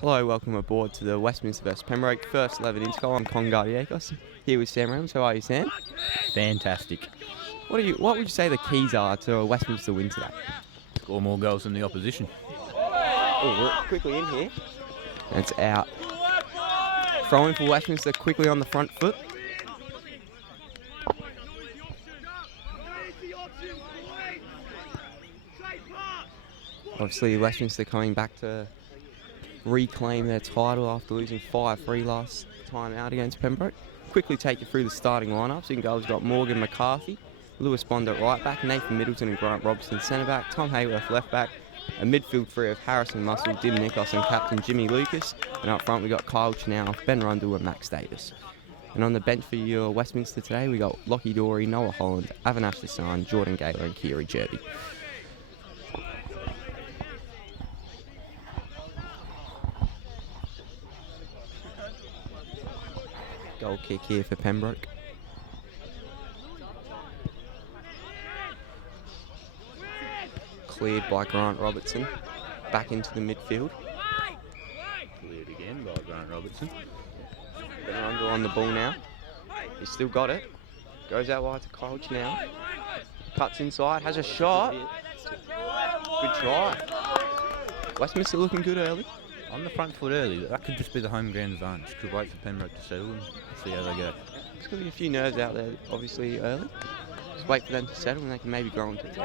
Hello, welcome aboard to the Westminster vs Pembroke First 11 Intercol. I'm Con Gardiakos, here with Sam Rams. How are you, Sam? Fantastic. What would you say the keys are to a Westminster win today? Score more goals than the opposition. Oh, we're quickly in here. It's out. Throwing for Westminster quickly on the front foot. Obviously, Westminster coming back to reclaim their title after losing 5-3 last time out against Pembroke. Quickly take you through the starting lineups. In goals, got Morgan McCarthy, Lewis Bond at right back, Nathan Middleton and Grant Robertson centre back, Tom Hayworth left back, a midfield three of Harrison Muscle, Dim Nikos and captain Jimmy Lucas. And up front we got Kyle Chenau, Ben Rundle and Max Davis. And on the bench for your Westminster today we got Lockie Dory, Noah Holland, Avinash Hassan, Jordan Gaylor and Kiri Jerby. Goal kick here for Pembroke. Cleared by Grant Robertson. Back into the midfield. Cleared again by Grant Robertson. Ben Rundle on the ball now. He's still got it. Goes out wide to Kyle Chenau. Cuts inside, has a shot. Good try. Westminster looking good early. On the front foot early, that could just be the home ground advantage. Could wait for Pembroke to settle and see how they go. There's going to be a few nerves out there, obviously, early. Just wait for them to settle and they can maybe grow into it.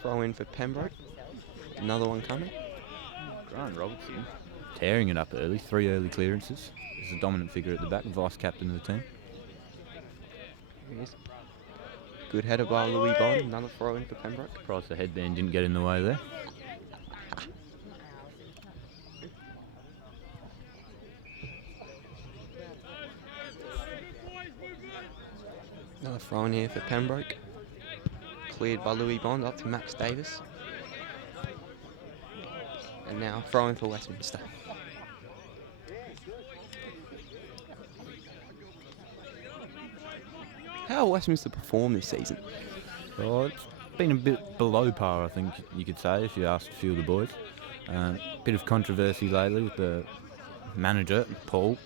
Throw in for Pembroke. Another one coming. Grant Robertson tearing it up early. 3 early clearances. He's a dominant figure at the back, vice captain of the team. Good header by Louis Bond. Another throw in for Pembroke. Surprised the headband didn't get in the way there. Another throw in here for Pembroke. Cleared by Louis Bond up to Max Davis. And now throw in for Westminster. How will Westminster perform this season? Well, it's been a bit below par, I think you could say, if you asked a few of the boys. Bit of controversy lately with the manager, Paul,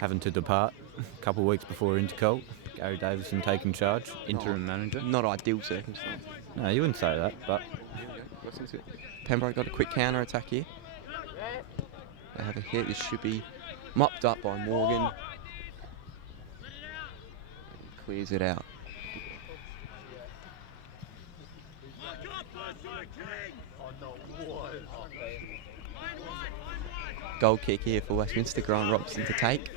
having to depart a couple of weeks before Intercol. Gary Davison taking charge, interim manager. Not ideal circumstance. No, you wouldn't say that, but... Pembroke got a quick counter-attack here. They have a hit. This should be mopped up by Morgan. Clears it out. Goal kick here for Westminster. Grant Robertson to take.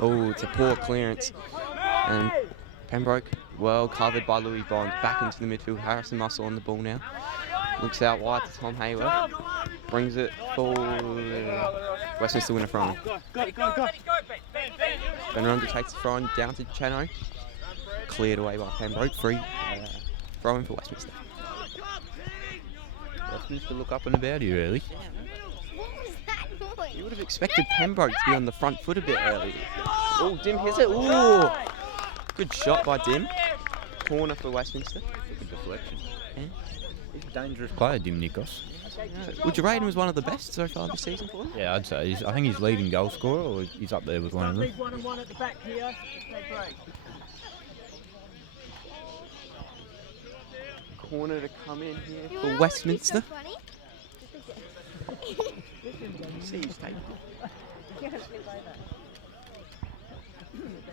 Oh, it's a poor clearance. And Pembroke, well covered by Louis Bond. Back into the midfield. Harrison Muscle on the ball now. Looks out wide to Tom Hayworth. Brings it forward. Westminster win a throw. Ben Rundle takes the throw down to Chano. Cleared away by Pembroke. Free. Throw in for Westminster. Westminster look up and about here early. What was that noise? You would have expected Pembroke to be on the front foot a bit earlier. Oh, Dim hits it. Ooh. Good shot by Dim. Corner for Westminster. Good deflection. Yeah. He's a dangerous player, Dim Nikos. Would you rate him as one of the best so far this season for him? Yeah, I'd say. I think he's leading goal scorer, or he's up there with one of them. League 1 and 1 at the back here. Okay, great. Corner to come in here You for know Westminster. what'd be so funny? See who's taking it.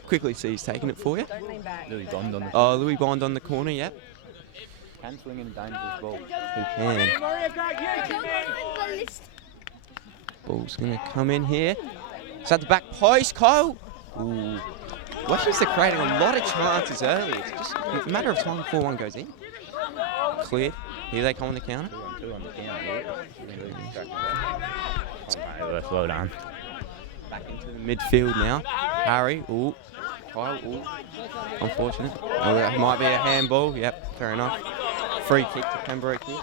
Quickly see who's taking it for you. Louis Bond on the Oh, Louis Bond on the corner, yep. can swing in a dangerous ball. Who can? Maria, go, you, Don't go list. Ball's going to come in here. It's at the back post, Kyle. Ooh. Westminster creating a lot of chances early. It's just a matter of time before one goes in. Cleared. Here they come on the counter. 2 on the counter. Well done. Back into the midfield now. Harry. Ooh. Kyle. Ooh. Unfortunate. Oh, that might be a handball. Yep, fair enough. Free kick to Pembroke here.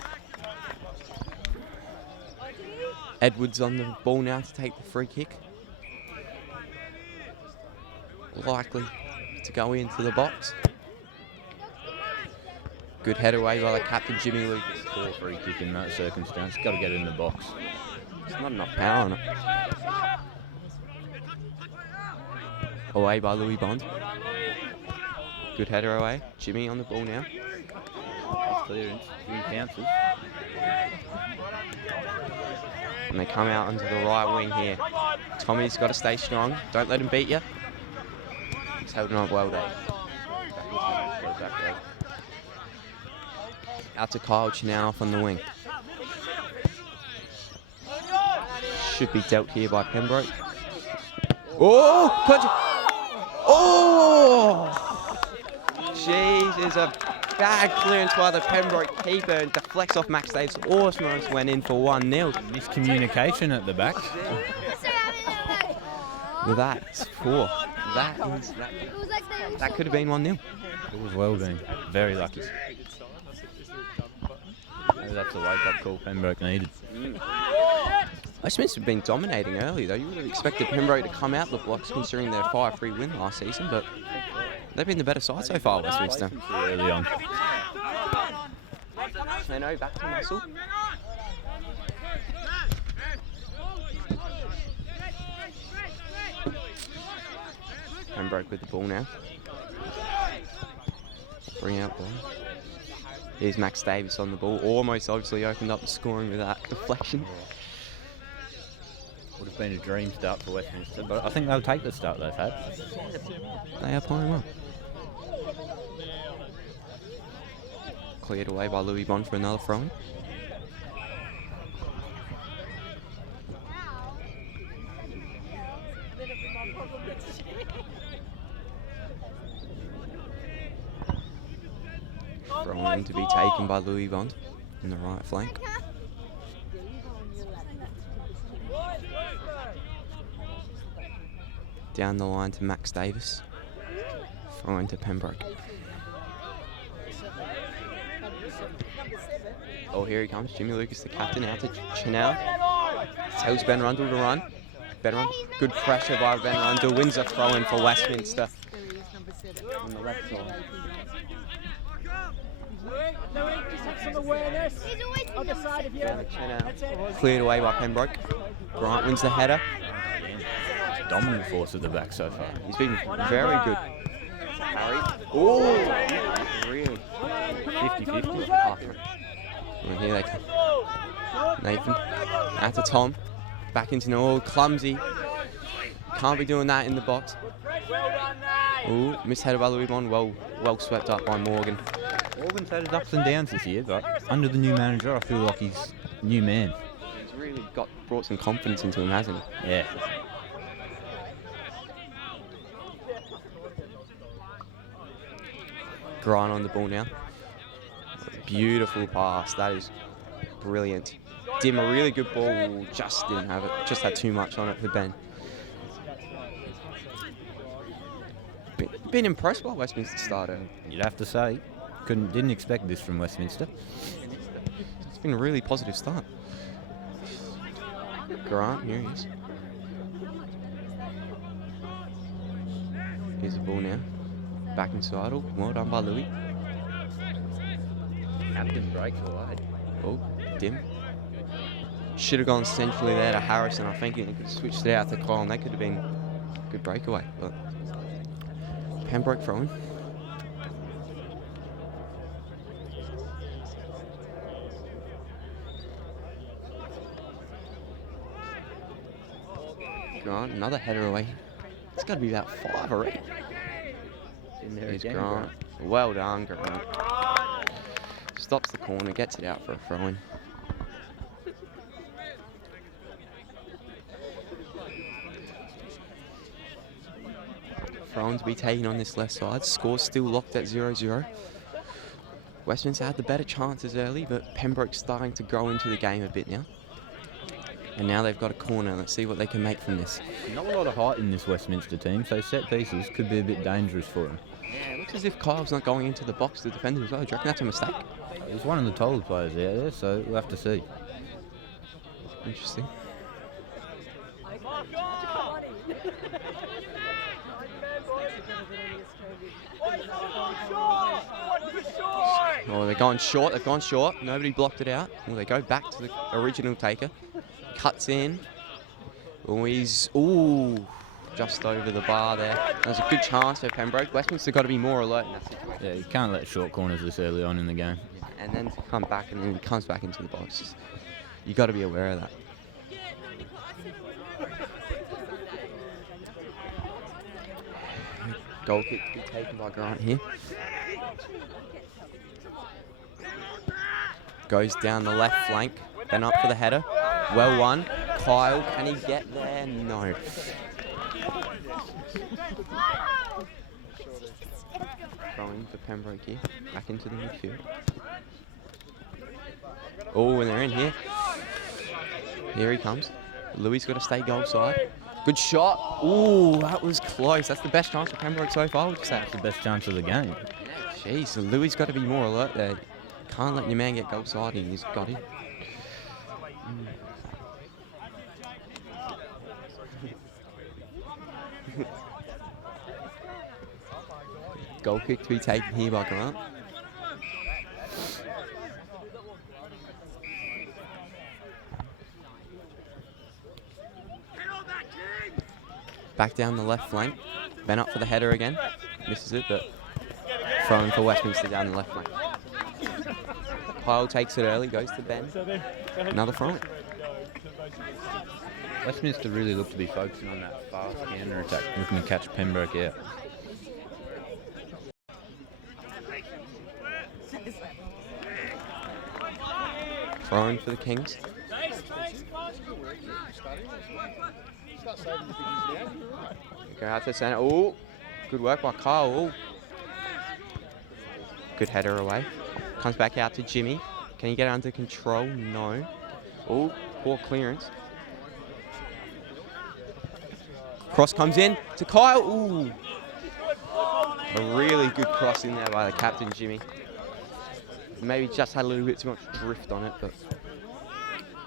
Edwards on the ball now to take the free kick. Likely to go into the box. Good head away by the captain, Jimmy Lucas. Poor free kick in that circumstance. Got to get it in the box. There's not enough power on it. Away by Louis Bond. Good header away. Jimmy on the ball now. Clearance. Jimmy bounces. And they come out onto the right wing here. Tommy's got to stay strong. Don't let him beat you. He's holding on well there. Out to Kyle Chinanoff on the wing. Should be dealt here by Pembroke. Oh! Punch! Oh! Jeez, there's a bad clearance by the Pembroke keeper and deflects off Max Davis. Almost went in for 1-0. Miscommunication at the back. That's poor. That could have been 1-0. It was well done. Very lucky. Maybe that's a wake-up call Pembroke needed. Westminster have been dominating early though. You would have expected Pembroke to come out the blocks considering their 5-3 win last season, but they've been the better side so far, Westminster. Early on. Cheno back to Muscle. Pembroke with the ball now. Bring out ball. Here's Max Davis on the ball. Almost obviously opened up the scoring with that deflection. Would have been a dream start for Westminster, but I think they'll take the start they've had. They are playing well. Cleared away by Louis Bond for another throw-in. Throw-in to be taken by Louis Bond in the right flank. Down the line to Max Davis. Throw into Pembroke. Oh, here he comes. Jimmy Lucas, the captain, out to Chanel. Tells Ben Rundle to run. Ben Rundle, good pressure by Ben Rundle. Wins a throw-in for Westminster. On the left side. Just have some awareness. Other side of you. That's it. Cleared away by Pembroke. Grant wins the header. Dominant force at the back so far. He's been very good. Harry. Oh, really. 50-50. And here they come. Nathan. Out to Tom. Back into Noel. Clumsy. Can't be doing that in the box. Ooh, misheaded by Louis Bond. Well swept up by Morgan. Morgan's had his ups and downs this year, but under the new manager, I feel like he's a new man. He's really brought some confidence into him, hasn't he? Yeah. Grant on the ball now. Beautiful pass. That is brilliant. Dim, a really good ball. Just didn't have it. Just had too much on it for Ben. Been impressed by Westminster starter. You'd have to say. Didn't expect this from Westminster. It's been a really positive start. Grant, here he is. Here's the ball now. Back inside. Oh, well done by Louis. Captain breaks away. Oh, Dim. Should have gone centrally there to Harrison. I think he could have switched it out to Kyle, and that could have been a good breakaway. But Pembroke throwing. Grant, another header away. It's got to be about 5 already. In there Here's again, Grant. Well done, Grant. Stops the corner, gets it out for a throw-in. Throw-in to be taken on this left side. Score's still locked at 0-0. Westminster had the better chances early, but Pembroke's starting to grow into the game a bit now. And now they've got a corner. Let's see what they can make from this. Not a lot of height in this Westminster team, so set pieces could be a bit dangerous for them. Yeah, it looks as if Kyle's not going into the box to defend him as well. Do you reckon that's a mistake? He's one of the taller players out there, so we'll have to see. Interesting. Oh, they're going short. They've gone short. Nobody blocked it out. Well, they go back to the original taker. Cuts in. Oh, he's... Ooh, just over the bar there. That was a good chance for Pembroke. Westminster got to be more alert in that situation. Yeah, you can't let short corners this early on in the game. And then to come back, and then he comes back into the box. You got to be aware of that. Goal kick to be taken by Grant here. Goes down the left flank, then up for the header. Well won. Kyle, can he get there? No. Throwing for Pembroke here, back into the midfield. Oh, and they're in here. Here he comes. Louis got to stay goal side. Good shot. Ooh, that was close. That's the best chance for Pembroke so far, would you say? That's the best chance of the game. Jeez, so Louis got to be more alert there. Can't let your man get goal side in. He's got him. Goal kick to be taken here by Grant. Back down the left flank. Ben up for the header again. Misses it, but throwing for Westminster down the left flank. Kyle takes it early, goes to Ben. Another throw. Westminster really look to be focusing on that fast counter attack, looking to catch Pembroke out. Throwing for the Kings. Go out to the centre. Oh, good work by Kyle. Ooh. Good header away. Comes back out to Jimmy. Can he get it under control? No. Oh, poor clearance. Cross comes in to Kyle. Ooh. A really good cross in there by the captain, Jimmy. Maybe just had a little bit too much drift on it, but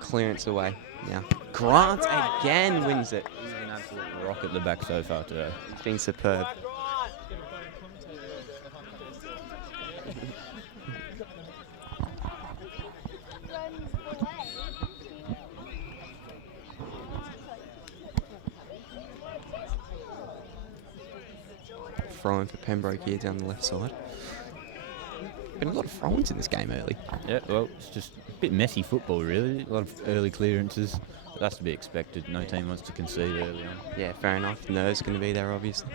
clearance away. Now, Grant again wins it. He's an absolute rock at the back so far today. He's been superb. Throwing for Pembroke here down the left side. Been a lot of throw-ins in this game early. Yeah, well, it's just a bit messy football, really. A lot of early clearances. But that's to be expected. No team wants to concede early on. Yeah, fair enough. Nerves going to be there, obviously.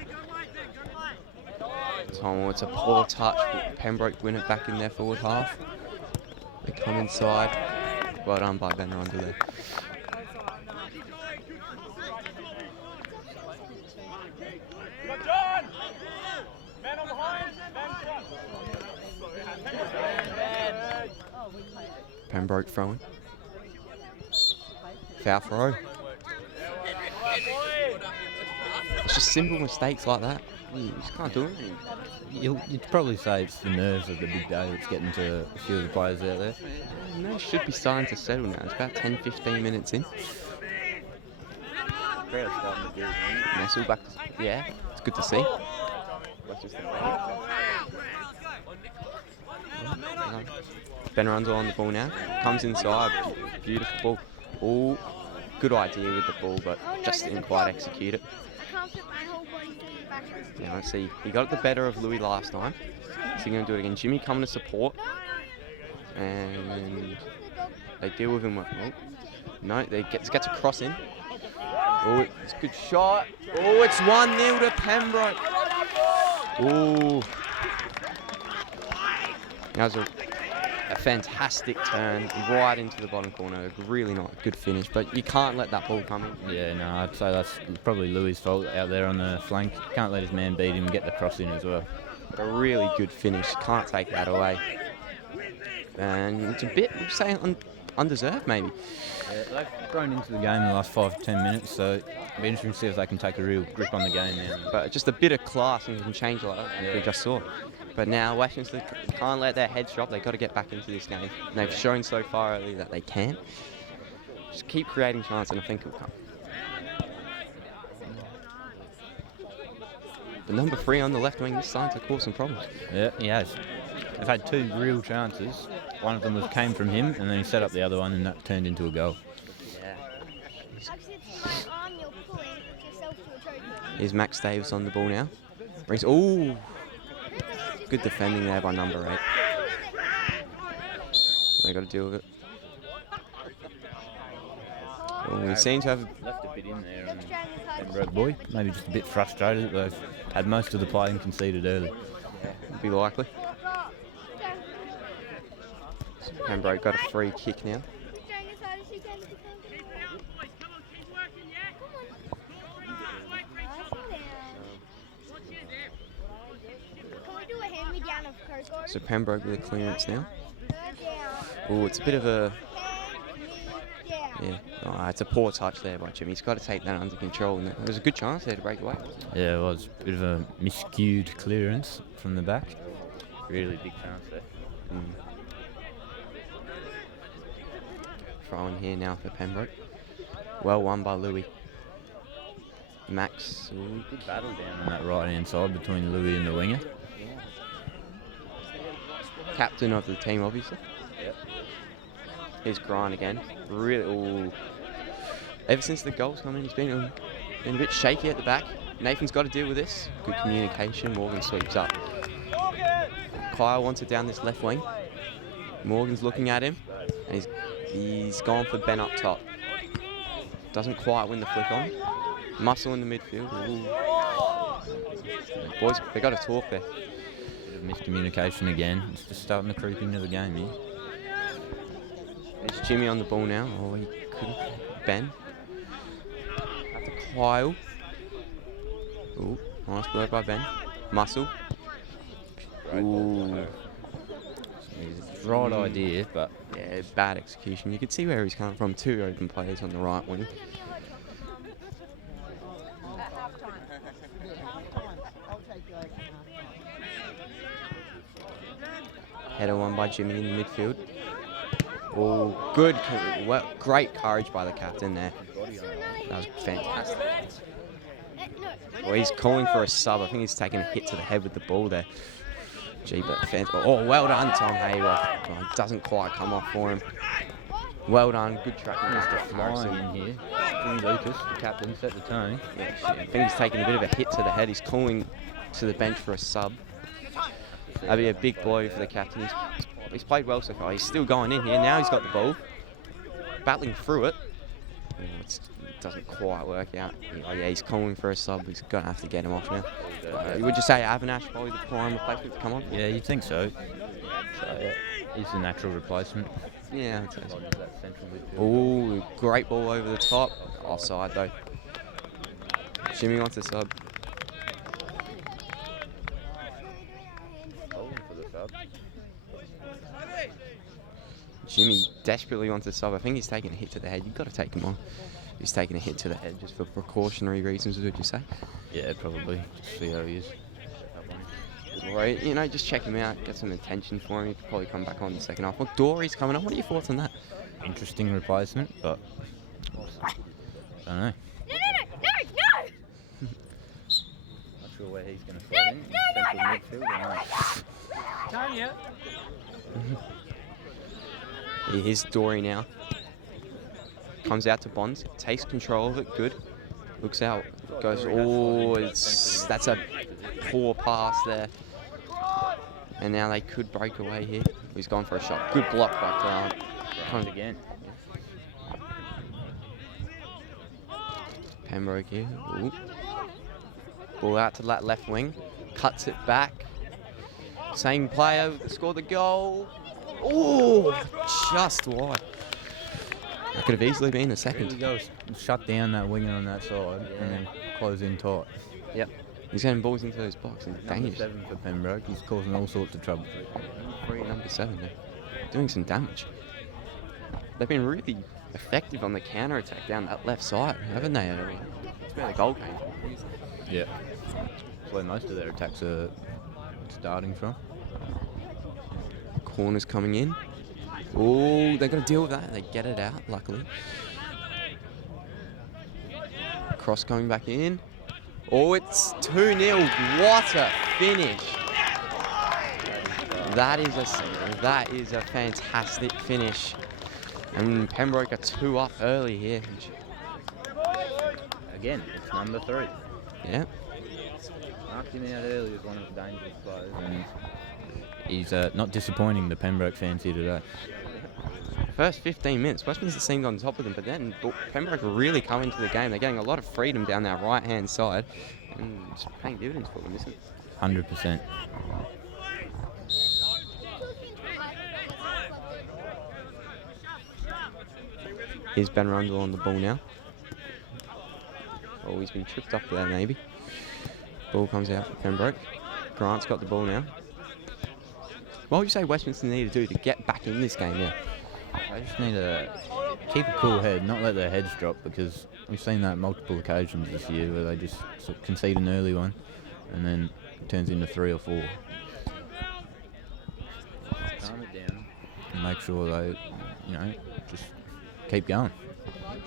Oh, it's a poor touch. Pembroke win it back in their forward half. They come inside. Well done by Ben under there. Pembroke throwing. Foul throw. It's just simple mistakes like that. You just can't do anything. You'd probably say it's the nerves of the big day that's getting to a few of the players out there. No, should be starting to settle now. It's about 10-15 minutes in. Nestle back to, yeah, it's good to see. Ben runs on the ball now. Comes inside. Beautiful ball. Oh, good idea with the ball, but just didn't quite execute it. Yeah, let's see. He got the better of Louis last time. Is he going to do it again? Jimmy coming to support. And they deal with him. Oh, no, they gets a cross in. Oh, it's a good shot. Oh, it's 1-0 to Pembroke. Oh. That was a fantastic turn right into the bottom corner. Really not a good finish, but you can't let that ball come in. Yeah, no, I'd say that's probably Louis' fault out there on the flank. Can't let his man beat him and get the cross in as well. But a really good finish. Can't take that away. And it's a bit, I'm saying, undeserved maybe. Yeah, they've grown into the game in the last 5 to 10 minutes, so it'll be interesting to see if they can take a real grip on the game now. But just a bit of class and you can change like that, like we just saw. But now Westminster can't let their heads drop. They've got to get back into this game. And they've shown so far early that they can. Just keep creating chance and I think it'll come. But number 3 on the left wing is starting to cause some problems. Yeah, he has. They've had 2 real chances. One of them came from him, and then he set up the other one, and that turned into a goal. Actually, it's my arm you're pulling yourself to a trophy. Here's Max Davis on the ball now. Brings, ooh, good defending there by number 8. They got to deal with it. Well, we seem to have Left a bit in there, and Pembroke boy maybe just a bit frustrated that they've had most of the play and conceded early. be likely. So Pembroke got a free kick now. So Pembroke with a clearance now. Oh, it's a bit of a... Yeah, it's a poor touch there by Jimmy. He's got to take that under control. And there was a good chance there to break away. Yeah, it was a bit of a miscued clearance from the back. Really big chance there. Throw in here now for Pembroke. Well won by Louis. Max. Ooh. Good battle down on that right hand side between Louis and the winger. Captain of the team, obviously. Yep. Here's Grant again. Really, ooh. Ever since the goals come in, he's been a bit shaky at the back. Nathan's got to deal with this. Good communication. Morgan sweeps up. Kyle wants it down this left wing. Morgan's looking at him, and he's gone for Ben up top. Doesn't quite win the flick on. Muscle in the midfield. Ooh. Boys, they got to talk there. Bit of miscommunication again. It's just starting to creep into the game here. There's Jimmy on the ball now. Oh, he couldn't. Ben. Up to Kyle. Ooh, nice work by Ben. Muscle. Ooh. Right idea, but yeah, bad execution. You can see where he's coming from. 2 open players on the right wing. Header one by Jimmy in the midfield. Oh, good. Well, great courage by the captain there. That was fantastic. Well, he's calling for a sub. I think he's taking a hit to the head with the ball there. Gee, but oh, well done, Tom Hayward. Oh, doesn't quite come off for him. Well done. Good track. Mr. Flying in here. Jimmy Lucas, the captain, set the tone. Yeah, I think he's taking a bit of a hit to the head. He's calling to the bench for a sub. That'd be a big blow for the captain. He's played well so far. He's still going in here. Now he's got the ball. Battling through it. Oh, it doesn't quite work out. Oh, yeah, he's calling for a sub. He's going to have to get him off now. Would you say Avinash probably the prime replacement to come on? Yeah, you'd think so. So, he's the natural replacement. Yeah, I'd say so. Oh, great ball over the top. Offside though. Jimmy wants a sub. Jimmy desperately wants a sub. I think he's taking a hit to the head. You've got to take him on. He's taking a hit to the head just for precautionary reasons, would you say? Yeah, probably. Just see how he is. Right, you know, just check him out, get some attention for him. He could probably come back on in the second half. Look, Dory's coming on. What are your thoughts on that? Interesting replacement, but I don't know. No! Not sure where he's going to slot in. Central midfield or not. Tanya. Here's Dory now. Comes out to Bonds, takes control of it, good. Looks out, goes, oh, that's a poor pass there. And now they could break away here. He's gone for a shot. Good block by Grant. Comes again. Pembroke here. Ooh. Ball out to that left wing. Cuts it back. Same player scored the goal. Oh, just wide. It could have easily been a second. Really goes shut down that winger on that side and then close in tight. Yep. He's getting balls into those boxes. Number Dangerous. 7 for Pembroke. He's causing all sorts of trouble. Number 7 there. Doing some damage. They've been really effective on the counter attack down that left side, haven't they? That's where the goal came from. Yeah. That's where most of their attacks are starting from. Corners coming in. Oh, they've got to deal with that. They get it out, luckily. Cross coming back in. Oh, it's 2-0. What a finish. That is a fantastic finish. And Pembroke are 2 up early here. Again, it's number 3. Yeah. Marked him out early as one of the dangerous players. And he's not disappointing the Pembroke fans here today. First 15 minutes, Westminster seemed on top of them, but then Pembroke really come into the game. They're getting a lot of freedom down that right-hand side, and it's paying dividends for them, isn't it? 100%. Here's Ben Rundle on the ball now. Oh, he's been tripped up there, maybe. Ball comes out for Pembroke. Grant's got the ball now. What would you say Westminster need to do to get back in this game now? They just need to keep a cool head, not let their heads drop, because we've seen that multiple occasions this year where they just sort of concede an early one and then it turns into 3 or 4. Calm it down and make sure they, just keep going.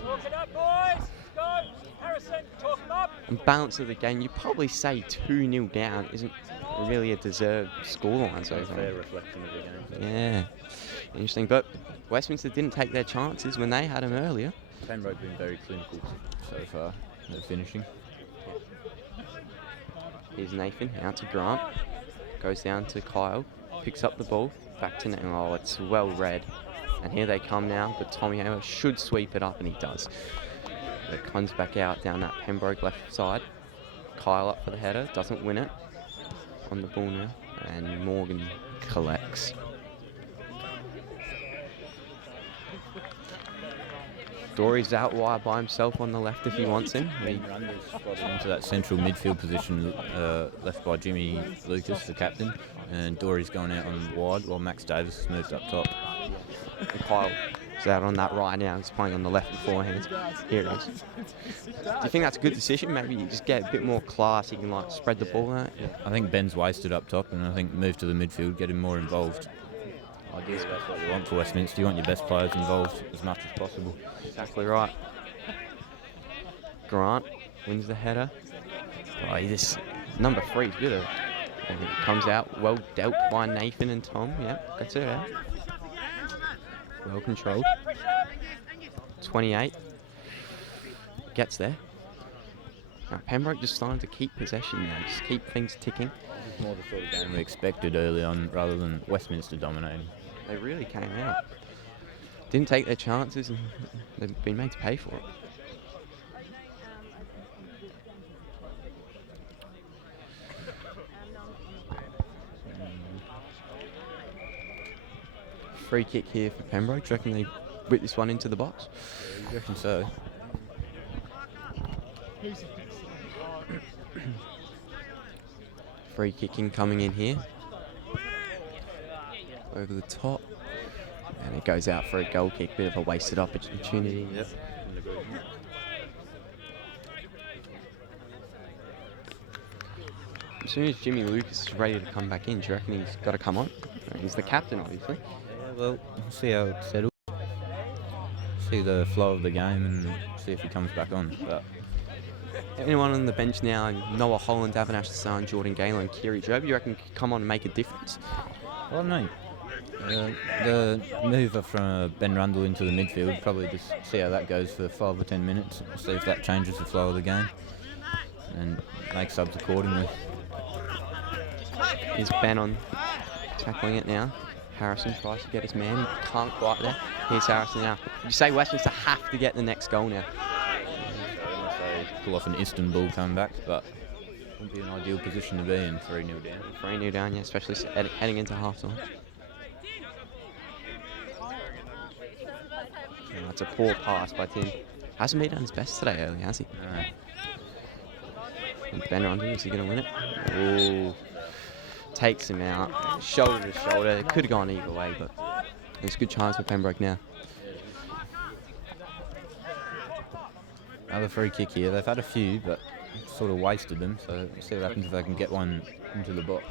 Talk it up, boys. Go. Harrison, talk them up. And balance of the game, you probably say 2-0 down isn't really a deserved scoreline. So It's a fair reflection of the game. yeah, interesting. But Westminster didn't take their chances when they had them earlier. Pembroke been very clinical so far. They're finishing. Here's Nathan out to Grant, goes down to Kyle, picks up the ball, back to Nathan. Oh, it's well read. And here they come now, but Tommy Hamer should sweep it up, and he does. It comes back out down that Pembroke left side. Kyle up for the header, doesn't win it. On the ball now, and Morgan collects. Dory's out wide by himself on the left if he wants him. Ben Rundle's slotted into that central midfield position left by Jimmy Lucas, the captain, and Dory's going out on wide while Max Davis has moved up top. And Kyle is out on that right now. He's playing on the left beforehand. Here it is. Do you think that's a good decision? Maybe you just get a bit more class. You can spread the ball out. Yeah. I think Ben's wasted up top, and I think move to the midfield, get him more involved. Ideally, that's what you want for Westminster. You want your best players involved as much as possible. Exactly right. Grant wins the header. Oh, this number 3 is good. And it comes out well dealt by Nathan and Tom. Yep, that's it out. Well controlled. 28. Gets there. Now, Pembroke just starting to keep possession now. Just keep things ticking. This is more the sort of game we expected early on rather than Westminster dominating. They really came out. Didn't take their chances and they've been made to pay for it. Free kick here for Pembroke. Do you reckon they whip this one into the box? I reckon so. Free kicking coming in here. Over the top. And it goes out for a goal kick. Bit of a wasted opportunity. Yep. As soon as Jimmy Lucas is ready to come back in, do you reckon he's got to come on? He's the captain, obviously. Yeah, well, we'll see how it settles. See the flow of the game and see if he comes back on. But anyone on the bench now, Noah Holland, Avinash Hassan, Jordan Galen, and Kiri Job, you reckon could come on and make a difference? Well, no. The move from Ben Rundle into the midfield, probably just see how that goes for 5 or 10 minutes, see if that changes the flow of the game, and make subs accordingly. Here's Ben on tackling it now. Harrison tries to get his man, he can't quite there. Here's Harrison now. You say Westminster have to get the next goal now. Unless they pull off an Istanbul comeback, but it would be an ideal position to be in, 3-0 down. 3-0 down, yeah, especially heading into half-time. That's a poor pass by Tim. Hasn't been on his best today early, has he? No. And Ben Rundle, is he going to win it? Oh, takes him out. Shoulder to shoulder. It could have gone either way, but it's a good chance for Pembroke now. Another free kick here. They've had a few, but sort of wasted them. So we'll see what happens if they can get one into the box.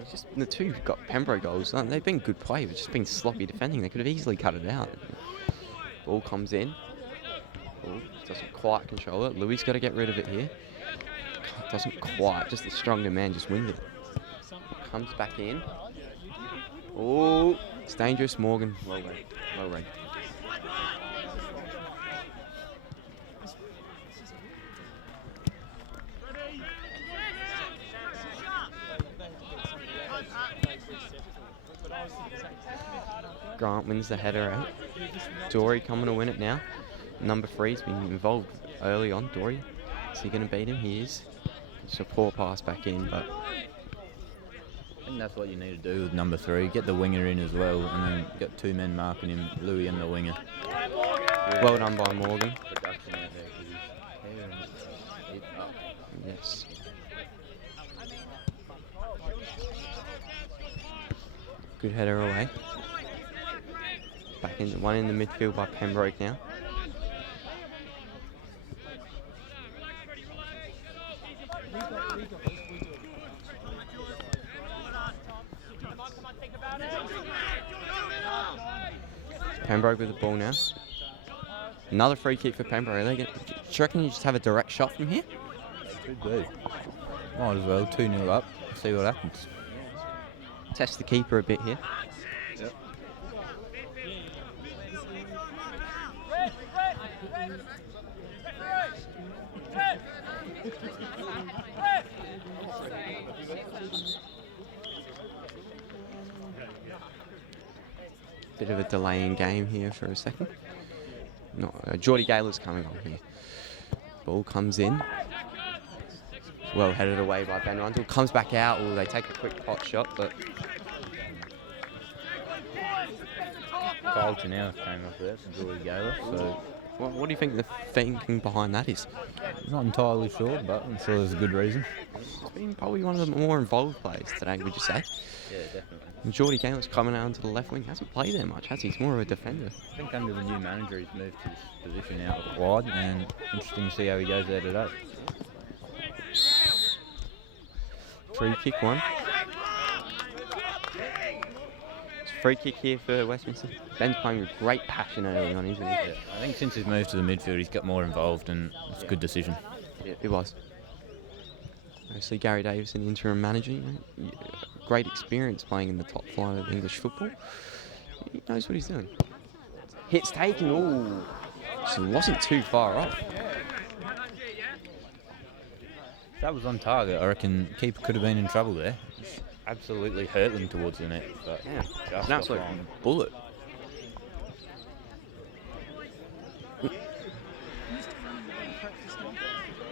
It's just the two who've got Pembroke goals. They've been good play, but just been sloppy defending. They could have easily cut it out. Ball comes in. Ooh, doesn't quite control it. Louis got to get rid of it here. Doesn't quite. Just the stronger man just wins it. Comes back in. Oh, it's dangerous. Morgan. Well read. Well read. Grant wins the header out. Dory coming to win it now. Number 3's been involved early on. Dory, is he going to beat him? He is. It's a poor pass back in, but I think that's what you need to do with number 3. Get the winger in as well, and then get 2 men marking him, Louis and the winger. well done by Morgan. Production out there, 'cause his hair and it's up. Yes. Good header away. Back in, one in the midfield by Pembroke now. Pembroke with the ball now. Another free kick for Pembroke. Do you reckon you just have a direct shot from here? Could do. Might as well, 2-0 up, see what happens. Test the keeper a bit here. Yep. Bit of a delay in game here for a second. No, Geordie Gaylor's coming on here. Ball comes in. Well headed away by Ben Rundle. Comes back out. They take a quick pot shot, but Carlton now came off there for Geordie Gaylor, so what do you think the thinking behind that is? not entirely sure, but I'm sure there's a good reason. He's been probably one of the more involved players today, would you say? Yeah, definitely. And Geordie Gaylor's coming out onto the left wing. Hasn't played there much, has he? He's more of a defender. I think under the new manager he's moved his position out wide, and interesting to see how he goes there today. Free kick one. It's a free kick here for Westminster. Ben's playing with great passion early on, isn't he? Yeah, I think since he's moved to the midfield he's got more involved, and it's a good decision. Yeah, it was. Obviously, Gary Davison, interim manager, great experience playing in the top flight of English football. He knows what he's doing. Hit's taken. Ooh, so it wasn't too far off. If that was on target, I reckon keeper could have been in trouble there. It's absolutely hurtling towards the net, but Yeah, just an absolute off line. bullet.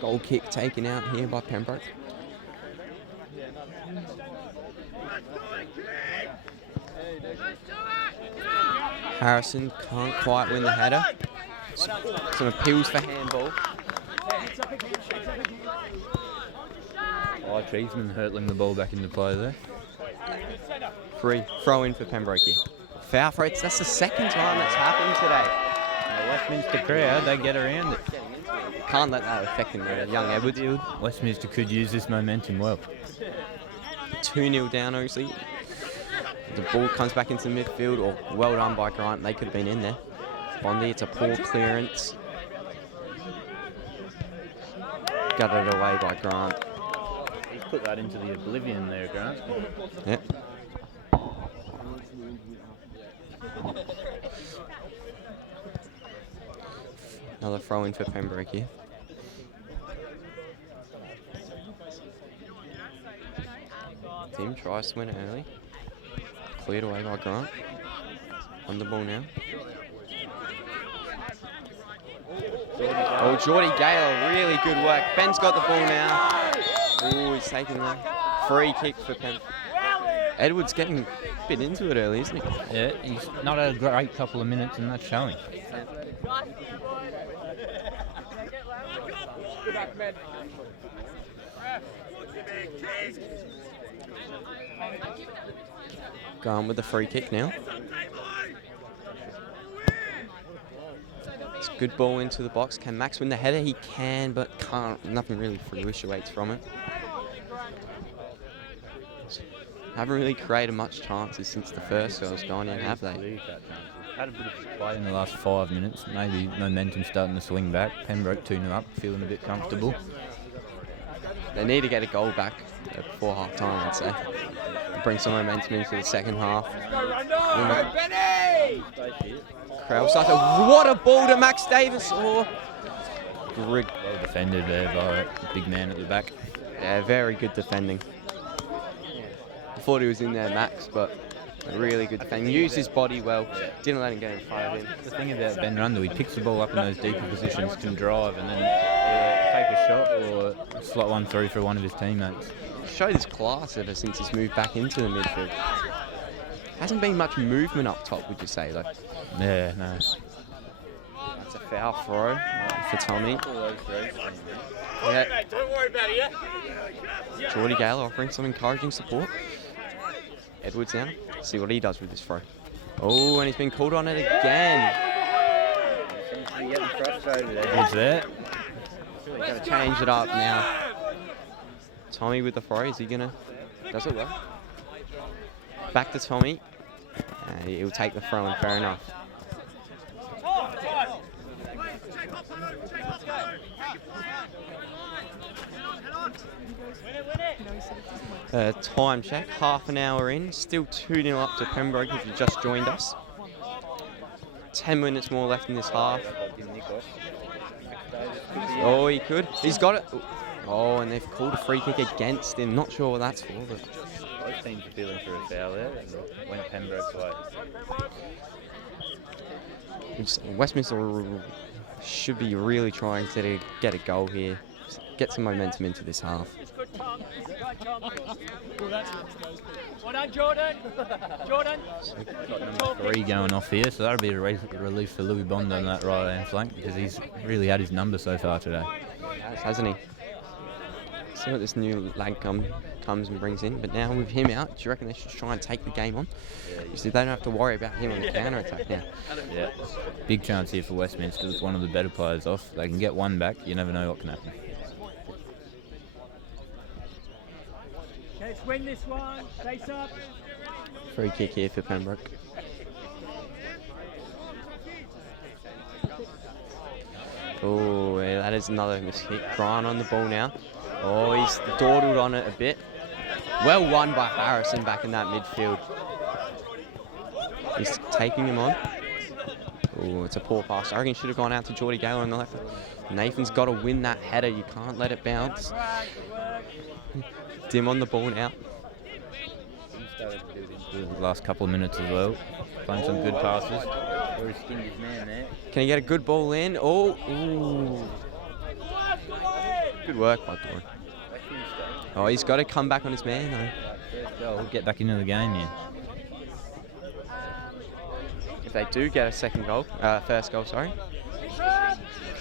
Goal kick taken out here by Pembroke. Harrison can't quite win the header. Some appeals for handball. Oh, Cheeseman hurtling the ball back into play there. Free throw in for Pembroke here. Foul for it. That's the second time that's happened today. The Westminster crowd, they get around it. Can't let that affect him, young Edwards. Westminster could use this momentum well. 2-0 down, obviously. The ball comes back into midfield, or well done by Grant. They could have been in there. Bondi, it's a poor clearance. Gutted away by Grant. He's put that into the oblivion there, Grant. Yep. Another throw in for Pembroke here. Tim tries to win it early. Cleared away by Grant. On the ball now. Oh, Geordie Gaylor, really good work. Ben's got the ball now. Oh, he's taking the free kick for Pen. Edwards getting a bit into it early, isn't he? Yeah, he's not had a great couple of minutes, and that's showing. Going with the free kick now. It's a good ball into the box. Can Max win the header? He can, but can't. Nothing really fructuates from it. Haven't really created much chances since the first goal's gone in, have they? Had a bit of play in the last 5 minutes. Maybe momentum starting to swing back. Pembroke 2-0 up, feeling a bit comfortable. They need to get a goal back before half time, I'd say. Bring some momentum into the second half. Crowd starts. What a ball to Max Davis! Oh, Well defended there by a big man at the back. yeah, very good defending. I thought he was in there, Max, but really good defending. Used his body well. Didn't let him get in front of him. The thing about Ben Rundle, he picks the ball up in those deeper positions, can drive and then take a shot or slot one through for one of his teammates. Showed his class ever since he's moved back into the midfield. Hasn't been much movement up top, would you say, though? Yeah, no. That's a foul throw for Tommy. Yeah. Don't worry about it, yeah? Geordie Gale offering some encouraging support. Edwards now. See what he does with this throw. Oh, and he's been called on it again. Edwards there. Got to change it up now. Tommy with the throw. Is he gonna? Does it work? Back to Tommy. He'll take the throw, and fair enough. Time check, half an hour in, still 2-0 up to Pembroke if you just joined us. 10 minutes more left in this half. Oh, he could. He's got it. Oh, and they've called a free kick against him. Not sure what that's for, but Both teams are feeling for a foul there and went Pembroke's way. Westminster should be really trying to get a goal here. Get some momentum into this half. Well done, Jordan. Jordan. Got number 3 going off here, so that'll be a relief for Louis Bond on that right hand flank because he's really had his number so far today. Hasn't he? See what this new lad comes and brings in, but now with him out, do you reckon they should try and take the game on? So they don't have to worry about him on the counter attack now. Yeah, big chance here for Westminster with one of the better players off. They can get one back, you never know what can happen. Let's win this one. Face up. Free kick here for Pembroke. Oh, yeah, that is another mistake. Grant on the ball now. Oh, he's dawdled on it a bit. Well won by Harrison back in that midfield. He's taking him on. Oh, it's a poor pass. I reckon he should have gone out to Geordie Gale on the left. Nathan's got to win that header. You can't let it bounce. Dim on the ball now. The last couple of minutes as well. Playing some good passes. Very skinned his man there. Can he get a good ball in? Oh, ooh. Good work by Doran. Oh, he's got to come back on his man though. We'll get back into the game here. If they do get a first goal, sorry.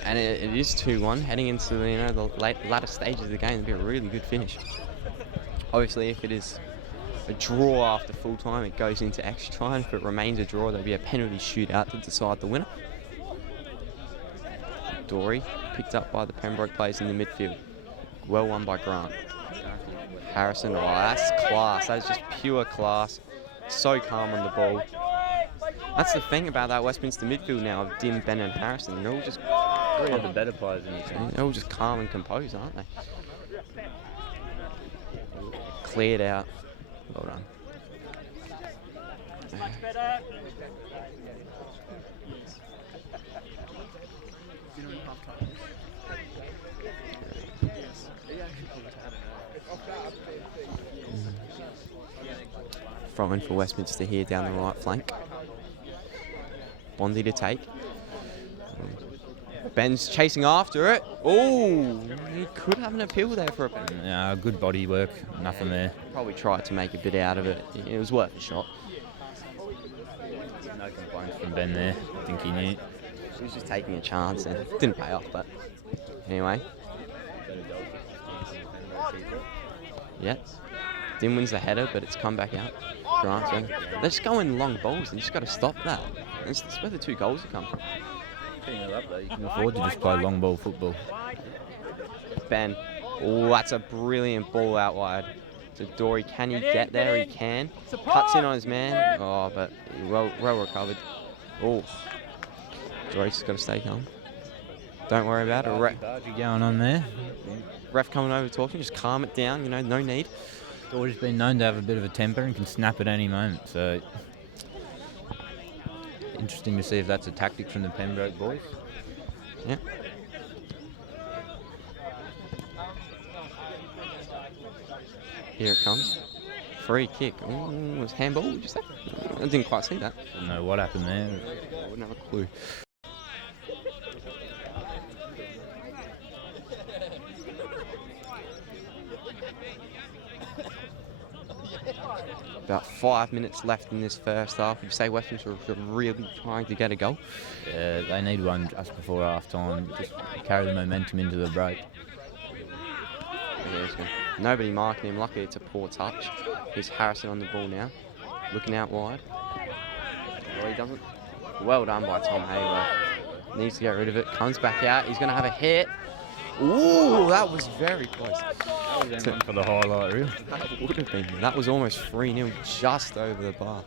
And it is 2-1, heading into the latter stages of the game. It'll be a really good finish. Obviously, if it is a draw after full time, it goes into extra time. If it remains a draw, there'll be a penalty shootout to decide the winner. Dory picked up by the Pembroke players in the midfield. Well won by Grant. Harrison, oh, that's class. That is just pure class. So calm on the ball. That's the thing about that Westminster midfield now of Dim, Ben and Harrison. They're all just One of the better players in the team. They're all just calm and composed, aren't they? Cleared out. Well done. Much better. Throw in for Westminster here down the right flank. Bondi to take. Ben's chasing after it. Oh, he could have an appeal there for a penalty. Yeah, good body work, nothing there. Probably tried to make a bit out of it. It was worth a shot. No complaints from Ben there. I think he knew. He was just taking a chance and it didn't pay off, but anyway. Yeah. Dim wins the header, but it's come back out. Grant's in. They're just going long balls. You just got to stop that. That's where the 2 goals have come from. You can afford to just play long ball football. Ben. Oh, that's a brilliant ball out wide. To Dory. Can he get there? He can. Cuts in on his man. Oh, but well recovered. Oh, Joyce got to stay calm. Don't worry about it. Bargy going on there. Ref coming over talking, just calm it down, you know, no need. George's been known to have a bit of a temper and can snap at any moment, so interesting to see if that's a tactic from the Pembroke boys. Yeah. Here it comes. Free kick. Ooh, was handball, would you say? I didn't quite see that. Don't know what happened there. I wouldn't have a clue. About 5 minutes left in this first half. Would you say Westminster are really trying to get a goal? Yeah, they need one just before half time, just carry the momentum into the break. Nobody marking him. Luckily, it's a poor touch. Here's Harrison on the ball now, looking out wide. Well, he doesn't. Well done by Tom Hayworth. Needs to get rid of it. Comes back out. He's going to have a hit. Ooh, that was very close. That was for the highlight reel. That would have been. That was almost 3-0, just over the bar.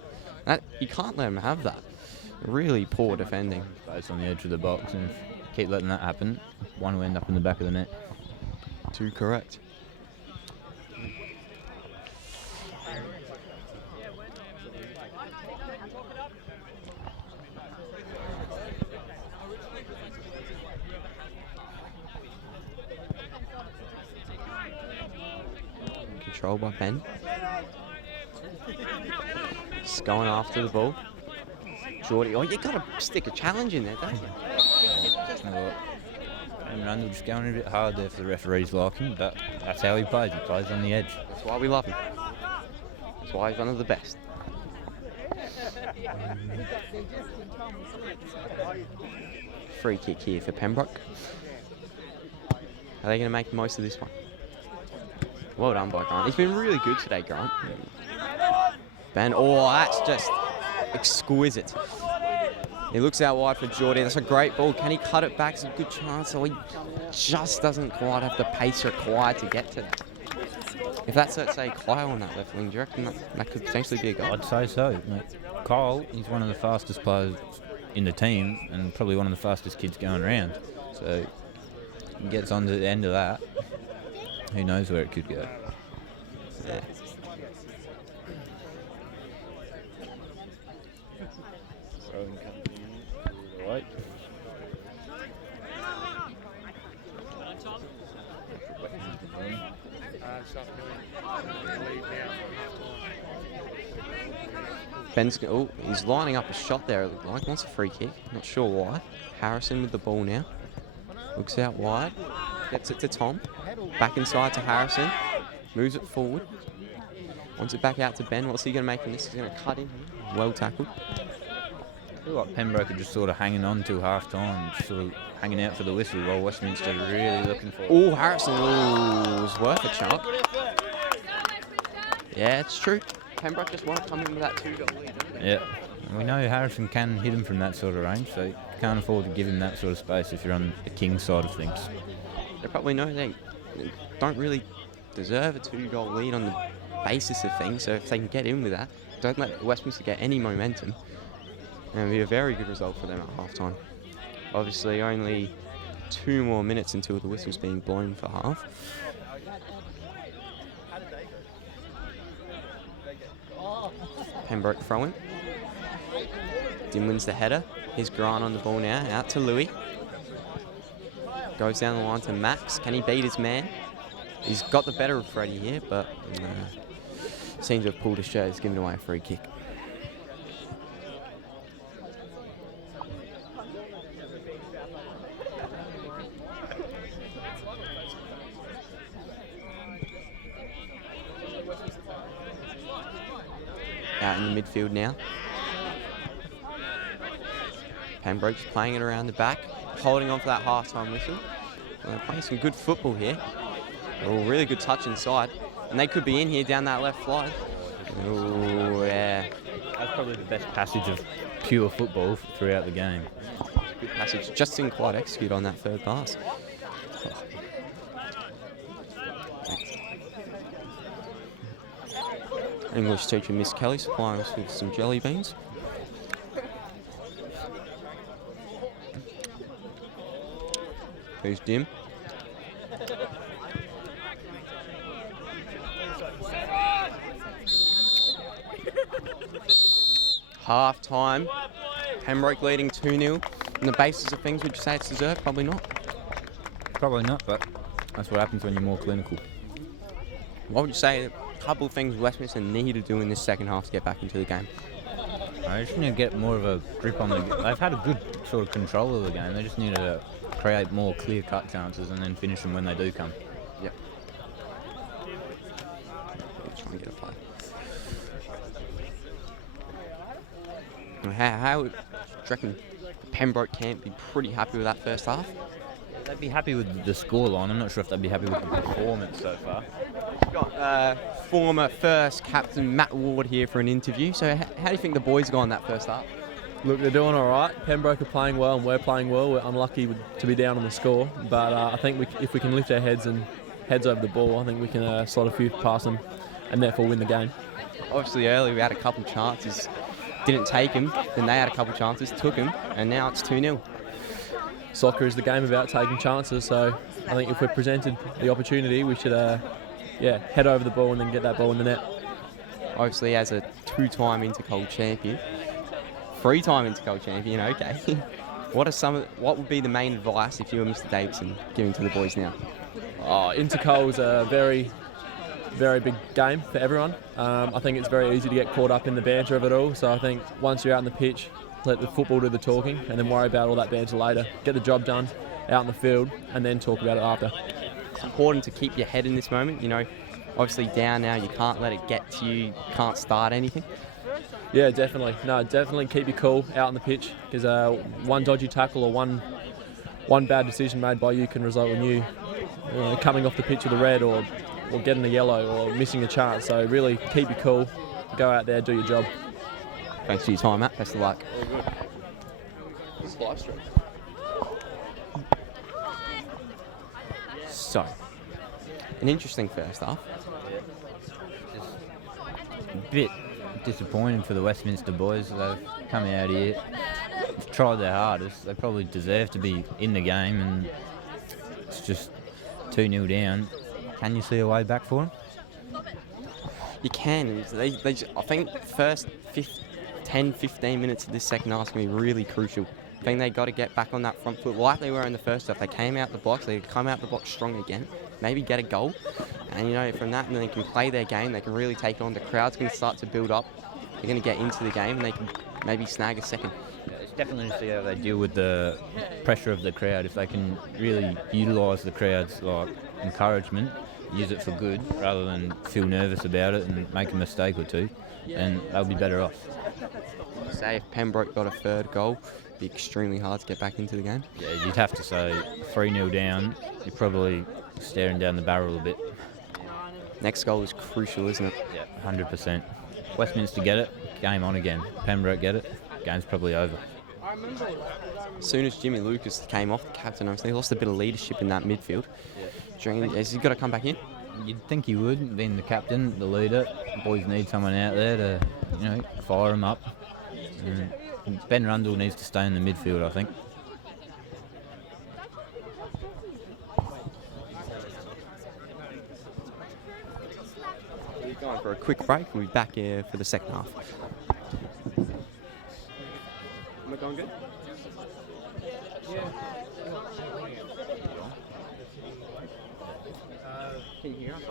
You can't let him have that. Really poor defending. It's on the edge of the box, and if you keep letting that happen, one will end up in the back of the net. Too correct. Controlled by Ben. Just going after the ball. Geordie, oh, you got to stick a challenge in there, don't you? And Randall just going a bit hard there for the referee's liking, but that's how he plays. He plays on the edge. That's why we love him. That's why he's one of the best. Free kick here for Pembroke. Are they going to make the most of this one? Well done by Grant. He's been really good today, Grant. Ben, oh, that's just exquisite. He looks out wide for Geordie. That's a great ball. Can he cut it back? It's a good chance. So he just doesn't quite have the pace required to get to that. If that's, let's say, Kyle on that left wing, do you reckon that could potentially be a goal? I'd say so. Mate. Kyle, he's one of the fastest players in the team and probably one of the fastest kids going around. So he gets on to the end of that. Who knows where it could go? Yeah. Right. Ben's, oh, he's lining up a shot there, it looked like. Wants a free kick. Not sure why. Harrison with the ball now. Looks out wide. Gets it to Tom. Back inside to Harrison. Moves it forward. Wants it back out to Ben. What's he going to make from this? He's going to cut in. Well tackled. I feel like Pembroke are just sort of hanging on till half time, just sort of hanging out for the whistle while Westminster are really looking for it. Oh, Harrison. Oh, was worth a chunk. Yeah, it's true. Pembroke just want to come in with that 2-goal lead, don't they? Yeah. And we know Harrison can hit him from that sort of range, so you can't afford to give him that sort of space if you're on the King's side of things. They probably know they don't really deserve a 2-goal lead on the basis of things, so if they can get in with that, don't let Westminster get any momentum, and it'll be a very good result for them at half-time. Obviously, only 2 more minutes until the whistle's being blown for half. Pembroke throwing. Dim wins the header. Here's Grant on the ball now, out to Louis. Goes down the line to Max. Can he beat his man? He's got the better of Freddie here, but seems to have pulled his shirt. He's given away a free kick. Out in the midfield now. Pembroke's playing it around the back, holding on for that half-time whistle. Playing some good football here. Oh, really good touch inside. And they could be in here down that left flank. Oh, yeah. That's probably the best passage of pure football throughout the game. Good passage. Just didn't quite execute on that third pass. English teacher Miss Kelly supplying us with some jelly beans. Who's Jim? Half time. Pembroke leading 2-0. On the basis of things, would you say it's deserved? Probably not. Probably not, but that's what happens when you're more clinical. What would you say a couple of things Westminster need to do in this second half to get back into the game? I just need to get more of a grip on the game. They've had a good sort of control of the game. They just need to create more clear-cut chances and then finish them when they do come. Yep. Try and get a play. How do you reckon Pembroke can't be pretty happy with that first half? They'd be happy with the scoreline. I'm not sure if they'd be happy with the performance so far. Got former first captain Matt Ward here for an interview. So how do you think the boys go on that first half? Look, they're doing all right. Pembroke are playing well and we're playing well. We're unlucky to be down on the score, but I think if we can lift our heads over the ball, I think we can slot a few past them and therefore win the game. Obviously earlier we had a couple chances, didn't take them, then they had a couple chances, took them, and now it's 2-0. Soccer is the game about taking chances, so I think if we're presented the opportunity, we should head over the ball and then get that ball in the net. Obviously as a two-time Intercol champion, three-time Intercol champion, okay. What would be the main advice if you were Mr. Davidson giving to the boys now? Intercol is a very, very big game for everyone. I think it's very easy to get caught up in the banter of it all, so I think once you're out on the pitch, let the football do the talking and then worry about all that banter later. Get the job done out in the field and then talk about it after. It's important to keep your head in this moment. You know, obviously down now, you can't let it get to you, you can't start anything. Yeah, definitely. No, definitely keep your cool out on the pitch, because one dodgy tackle or one bad decision made by you can result in you coming off the pitch with a red or getting a yellow or missing a chance. So really keep your cool, go out there, do your job. Thanks for your time, Matt. Best of luck. All good. This is live stream. So, an interesting first half. Just a bit disappointing for the Westminster boys. They've come out here, tried their hardest. They probably deserve to be in the game, and it's just 2-0 down. Can you see a way back for them? You can. I think first 10-15 minutes of this second half is going to be really crucial. I think they got to get back on that front foot like they were in the first half. They came out the blocks, they come out the box strong again, maybe get a goal, and from that, and then they can play their game. They can really take it on. The crowd's going to start to build up. They're going to get into the game, and they can maybe snag a second. Yeah, it's definitely to see how they deal with the pressure of the crowd. If they can really utilise the crowd's encouragement, use it for good rather than feel nervous about it and make a mistake or two, and they'll be better off. Say if Pembroke got a third goal, it'd be extremely hard to get back into the game. Yeah, you'd have to say 3-0 down, you're probably staring down the barrel a bit. Next goal is crucial, isn't it? Yeah, 100%. Westminster get it, game on again. Pembroke get it, game's probably over. As soon as Jimmy Lucas came off, the captain, obviously, he lost a bit of leadership in that midfield. Has he got to come back in? You'd think he would, being the captain, the leader. The boys need someone out there to, fire him up. Ben Rundle needs to stay in the midfield, I think. We're going for a quick break. We'll be back here for the second half. Am I going good? Can you hear us?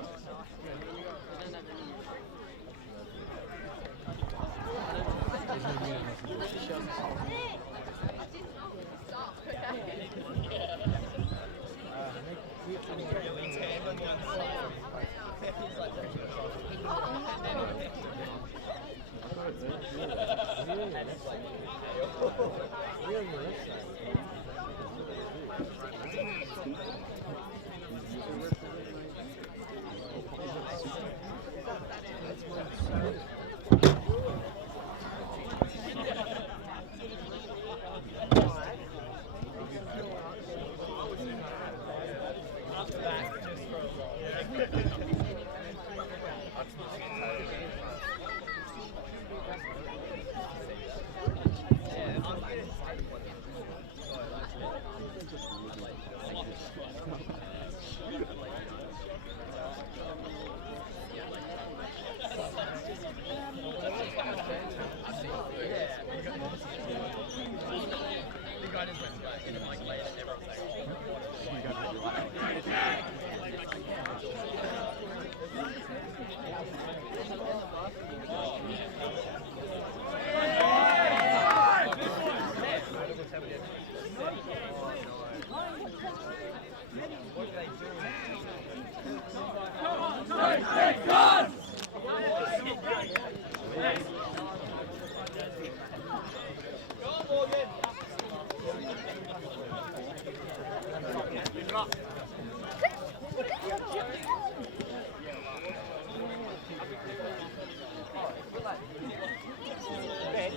Ben,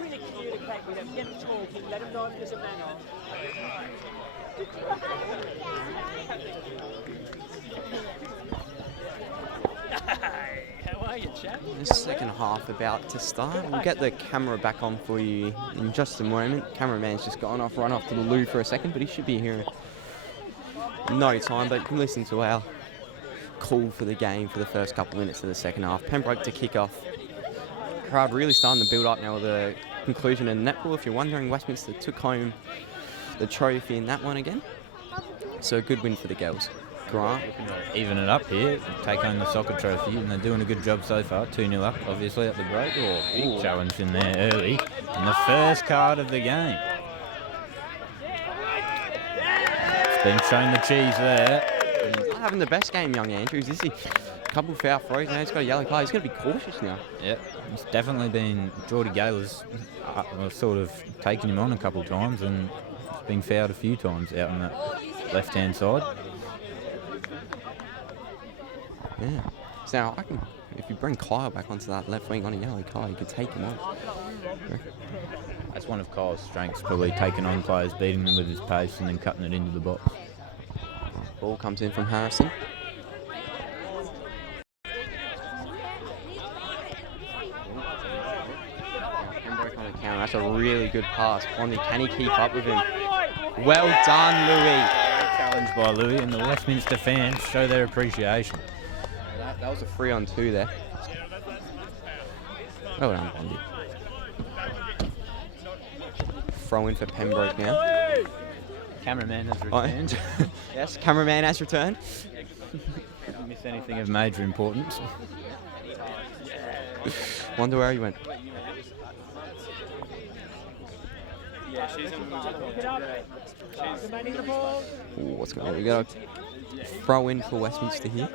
really communicate with them, get them talking, let them know if there's a man on. How are you, chap? The second half about to start. We'll get the camera back on for you in just a moment. Cameraman's just run off to the loo for a second, but he should be here in no time. But you can listen to our call for the game for the first couple minutes of the second half. Pembroke to kick off. Crowd really starting to build up now with the conclusion of netball. If you're wondering, Westminster took home the trophy in that one again. So a good win for the girls. Grant. Even it up here, take home the soccer trophy, and they're doing a good job so far. 2-0 up, obviously, at the break. Big challenge in there early. In the first card of the game. It's been shown the cheese there. He's not having the best game, young Andrews, is he? A couple of foul throws, now he's got a yellow card. He's got to be cautious now. Yep, it's definitely been Geordie Gaylor's sort of taken him on a couple of times, and he's been fouled a few times out on that left-hand side. Yeah. So now, if you bring Kyle back onto that left wing on a yellow card, you could take him on. That's one of Kyle's strengths, probably taking on players, beating them with his pace, and then cutting it into the box. Ball comes in from Harrison. Pembroke on the counter. That's a really good pass. Bondi, can he keep up with him? Well done, Louis. Challenged by Louis, and the Westminster fans show their appreciation. That was a 3-on-2 there. Well done, Bondi. Throw in for Pembroke now. Cameraman has returned. Yes, cameraman has returned. Didn't miss anything of major importance. Wonder where he went. Ooh, what's going on? We got a throw in for Westminster here.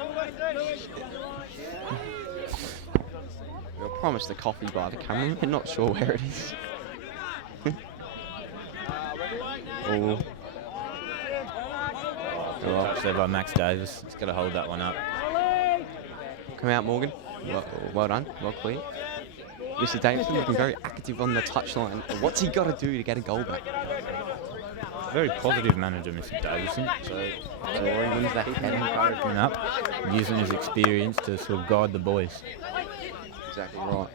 We'll promise the coffee by the camera. I'm not sure where it is. Oh. Well, there by Max Davis. He's got to hold that one up. Come out, Morgan. Well done. Well clear. Mr. Davison looking very active on the touchline. What's he got to do to get a goal back? Very positive manager, Mr. Davison. So he wins that head. encouragement up, using his experience to sort of guide the boys. Exactly right.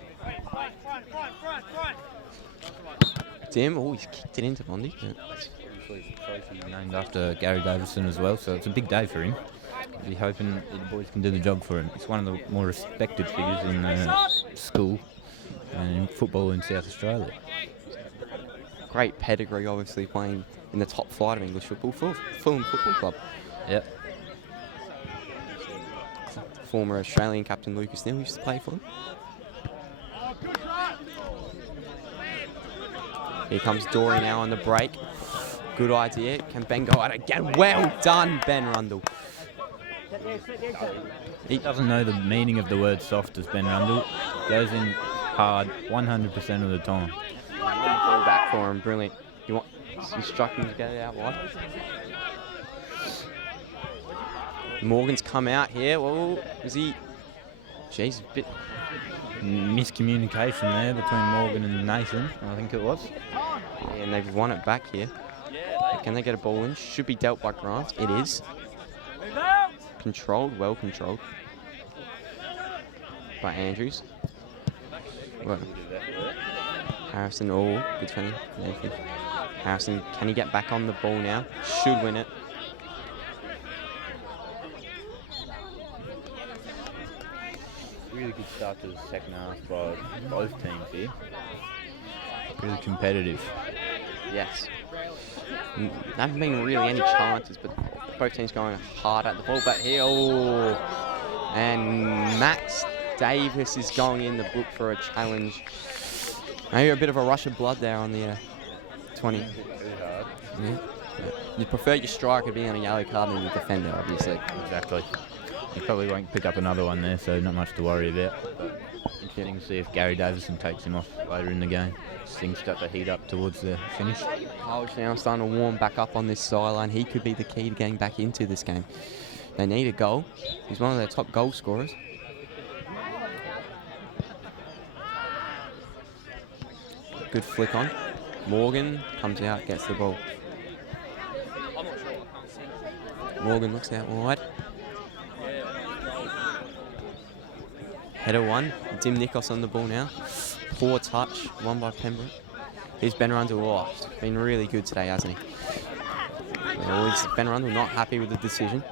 Tim, he's kicked it into Bondi. Trophy named after Gary Davison as well, so it's a big day for him. We're hoping the boys can do the job for him. He's one of the more respected figures in school and in football in South Australia. Great pedigree, obviously, playing in the top flight of English football for Fulham Football Club. Yep. Former Australian captain Lucas Neal used to play for him. Here comes Dory now on the break. Good idea. Can Ben go out again? Well done, Ben Rundle. He doesn't know the meaning of the word soft as Ben Rundle. Goes in hard 100% of the time. Ball back for him. Brilliant. You want instructions to get it out wide? Morgan's come out here. Whoa, is he? Jeez, a bit. Miscommunication there between Morgan and Nathan, I think it was. Yeah, and they've won it back here. Can they get a ball in? Should be dealt by Grant. It is. Controlled, well controlled. By Andrews. Well, Harrison, good funny. Nathan. Harrison, can he get back on the ball now? Should win it. Really good start to the second half by both teams here. Really competitive. Yes. There haven't been really any chances, but both teams going hard at the ball. But here, and Max Davis is going in the book for a challenge. Maybe a bit of a rush of blood there on the 20. Yeah. You prefer your striker being on a yellow card than your defender, obviously. Exactly. He probably won't pick up another one there, so not much to worry about. But interesting to see if Gary Davison takes him off later in the game. Things start to heat up towards the finish. Cole's now starting to warm back up on this sideline. He could be the key to getting back into this game. They need a goal. He's one of their top goal scorers. Good flick on. Morgan comes out, gets the ball. Morgan looks out wide. Header one. Dim Nikos on the ball now. Poor touch, won by Pembroke. Here's Ben Rundle. Oh, been really good today, hasn't he? Ben Rundle not happy with the decision.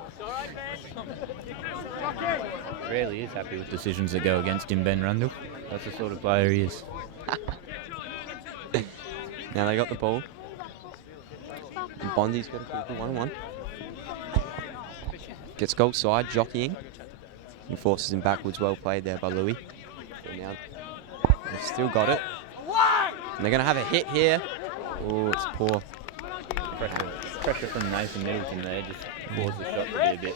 Rarely is happy with decisions that go against him, Ben Rundle. That's the sort of player he is. Now they got the ball. And Bondi's got to keep the 1-1. Gets goal side, jockeying. He forces him backwards, well played there by Louis. But now they've still got it. And they're going to have a hit here. Oh, it's poor. Pressure from Nathan Middleton there just caused the shot to be a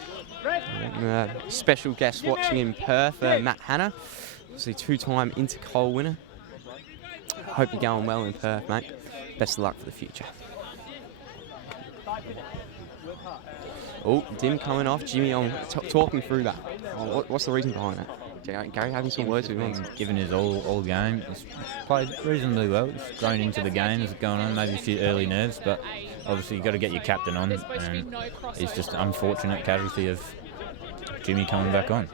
bit. Special guest watching in Perth, Matt Hanna. Obviously two-time Intercol winner. Hope you're going well in Perth, mate. Best of luck for the future. Oh, Dim coming off. Jimmy on talking through that. What's the reason behind that? Gary having some words with him. Given his all game, he's played reasonably well. He's grown into the game as it's going on. Maybe a few early nerves, but obviously you've got to get your captain on. And he's just an unfortunate casualty of Jimmy coming back on.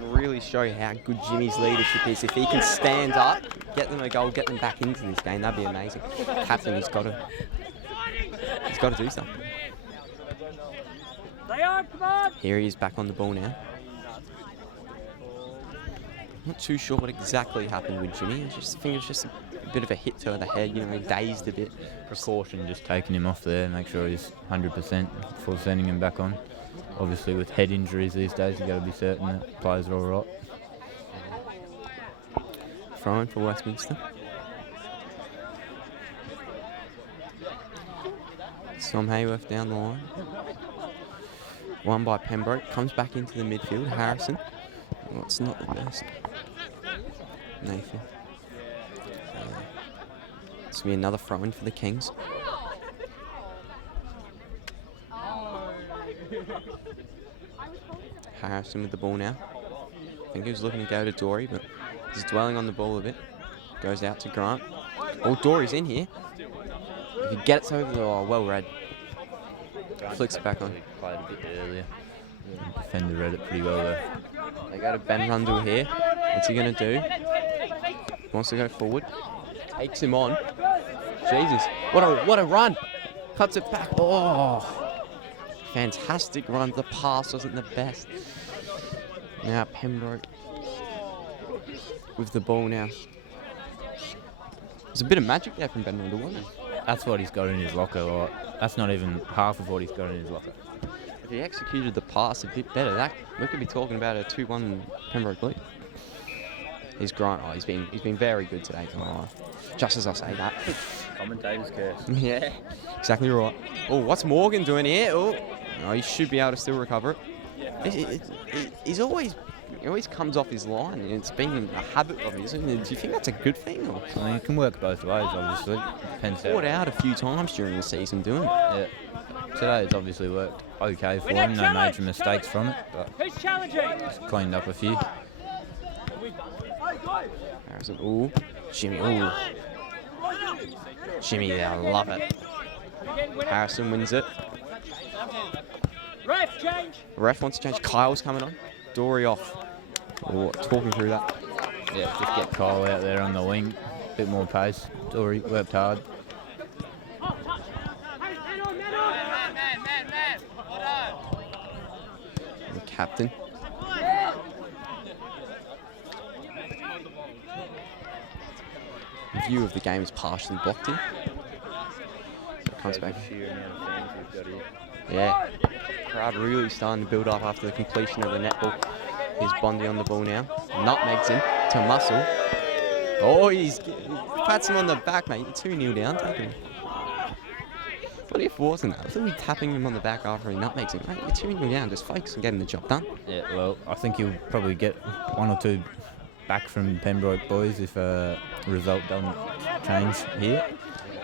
Really show how good Jimmy's leadership is. If he can stand up, get them a goal, get them back into this game, that'd be amazing. Captain, he's got to do something. Here he is back on the ball now. Not too sure what exactly happened with Jimmy. I think it was just a bit of a hit to the head, he dazed a bit. Precaution, just taking him off there, make sure he's 100% before sending him back on. Obviously, with head injuries these days, you've got to be certain that players are all right. Throw-in for Westminster. Tom Hayworth down the line. Won by Pembroke. Comes back into the midfield. Harrison. Well, it's not the best. Nathan. It's going to be another throw-in for the Kings. Harrison with the ball now. I think he was looking to go to Dory, but he's dwelling on the ball a bit. Goes out to Grant. Oh, Dory's in here. If he gets over the... Oh, well read. Flicks it back on. Played a bit earlier. The defender read it pretty well there. They go to Ben Rundle here. What's he going to do? Wants to go forward. Takes him on. Jesus. What a run. Cuts it back. Oh. Fantastic run. The pass wasn't the best. Now Pembroke with the ball now. There's a bit of magic there from Ben Rundle, wasn't it? That's what he's got in his locker. Or that's not even half of what he's got in his locker. If he executed the pass a bit better, we could be talking about a 2-1 Pembroke lead. He's Grant. Oh, he's been very good today. Oh, just as I say that. Commentator's curse. Yeah, exactly right. Oh, what's Morgan doing here? Oh, he should be able to still recover it. He always comes off his line. It's been a habit of his. Do you think that's a good thing? Or? I mean, it can work both ways, obviously. Depends Fought out a few times during the season doing it. Yeah. Today it's obviously worked okay for him. No major mistakes from it, but he's cleaned up a few. Harrison, ooh. Jimmy, ooh. Jimmy, I love it. Harrison wins it. Ref wants to change. Kyle's coming on. Dory off. Oh, talking through that. Yeah, just get Kyle out there on the wing. Bit more pace. Dory worked hard. The captain. The view of the game is partially blocked in. comes back. Yeah, crowd really starting to build up after the completion of the netball. Here's Bondi on the ball now. Nutmegs him to Muscle. Oh, he pats him on the back, mate. 2-0 down. Take him. What if it wasn't that? I thought he'd tapping him on the back after he nutmegs him. Mate, you're 2-0 down. Just focus on getting the job done. Yeah, well, I think he'll probably get 1 or 2 back from Pembroke boys if the result doesn't change here.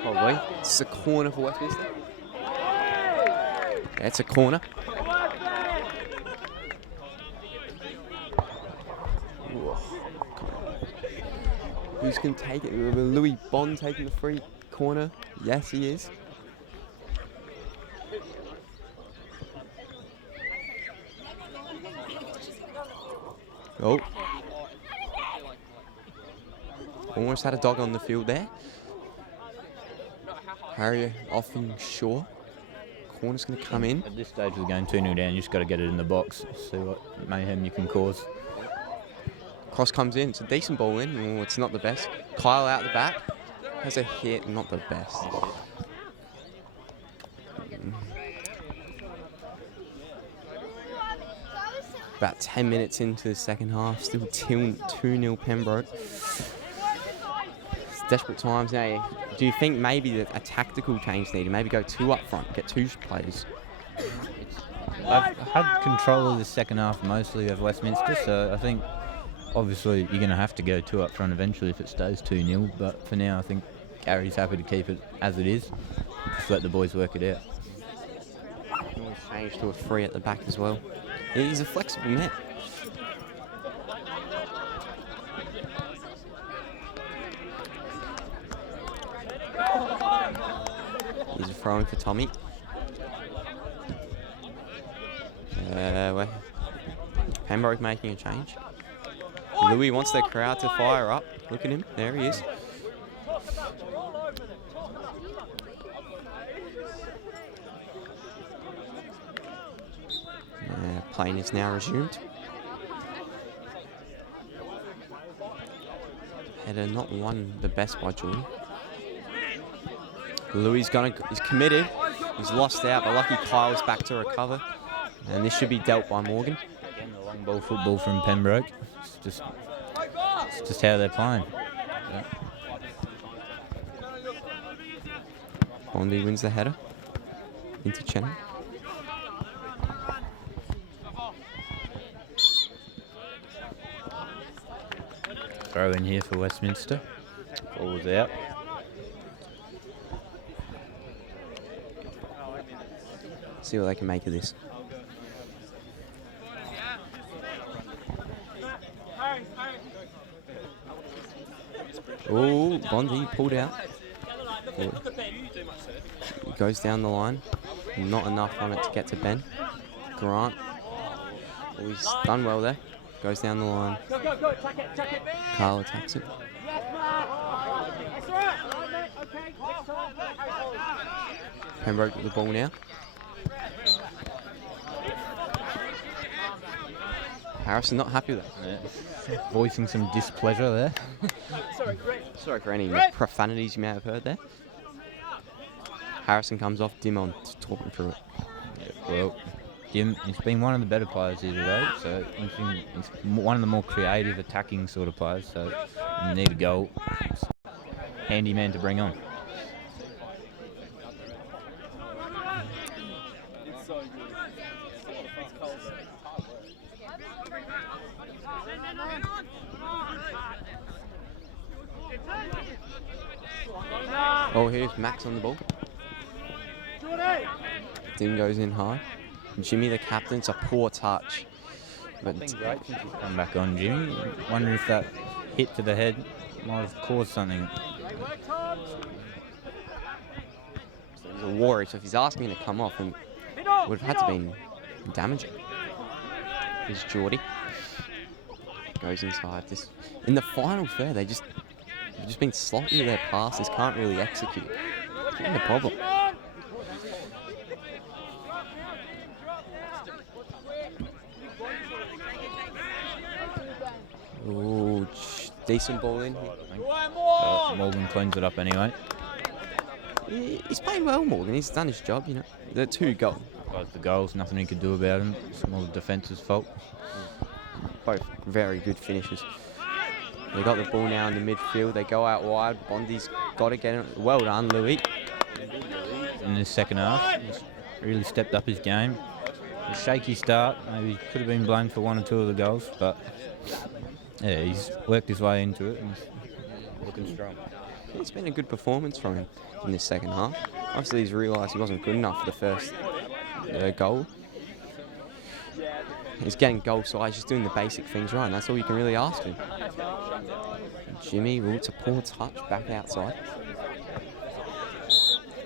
Probably. It's a corner for Westminster. Yeah, it's a corner. Ooh, who's going to take it? Louis Bond taking the free corner? Yes, he is. Oh. Almost had a dog on the field there. Harrier off in shore. Corner's going to come in. At this stage of the game, 2-0 down, you just got to get it in the box, see what mayhem you can cause. Cross comes in. It's a decent ball in. Oh, it's not the best. Kyle out the back. Has a hit. Not the best. About 10 minutes into the second half. Still 2-0 Pembroke. It's desperate times now. Do you think maybe that a tactical change needed? Maybe go 2 up front, get 2 players. I've had control of the second half mostly of Westminster, so I think obviously you're going to have to go 2 up front eventually if it stays 2-0, but for now I think Gary's happy to keep it as it is. Just let the boys work it out. Always change to a 3 at the back as well. He's a flexible net. He's throwing for Tommy. Pembroke making a change. Louis wants the crowd to fire up. Look at him. There he is. Playing is now resumed. Header not won the best by Jordan. Louis he's committed. He's lost out, but lucky Kyle's back to recover. And this should be dealt by Morgan. Again, the long ball football from Pembroke. It's just how they're playing. Yeah. Bondi wins the header into Chen. Throw in here for Westminster. Ball was out. See what they can make of this. Oh, Bondi pulled out. He goes down the line. Not enough on it to get to Ben. Grant. Oh, he's done well there. Goes down the line. Carl attacks it. Pembroke with the ball now. Harrison not happy with that. Yeah. Voicing some displeasure there. Sorry for any profanities you may have heard there. Harrison comes off, Dimon talking through it. Yeah, well, Dim, he's been one of the better players here today, so he's one of the more creative attacking sort of players, so you need a goal. Handy man to bring on. Oh, here's Max on the ball. Dim goes in high. Jimmy, the captain, it's a poor touch. But It's been great since he's come back on, Jimmy. Wonder if that hit to the head might have caused something. he's a warrior, so if he's asking him to come off, then it would have had to been damaging. Here's Geordie. Goes inside. This in the final third, they've just been sloppy with their passes, can't really execute. It's been the problem. Ooh, decent ball in here. Morgan cleans it up anyway. He's playing well, Morgan. He's done his job, you know. The 2 goals. Both the goals, nothing he could do about him. It's more the defence's fault. Both very good finishes. They got the ball now in the midfield. They go out wide. Bondi's got to get it. Well done, Louis. In the second half, he's really stepped up his game. A shaky start, maybe could have been blamed for 1 or 2 of the goals, but yeah, he's worked his way into it and he's looking strong. It's been a good performance from him in this second half. Obviously, he's realised he wasn't good enough for the first goal. He's getting goal size, just doing the basic things right, and that's all you can really ask him. Jimmy, it's a poor touch back outside.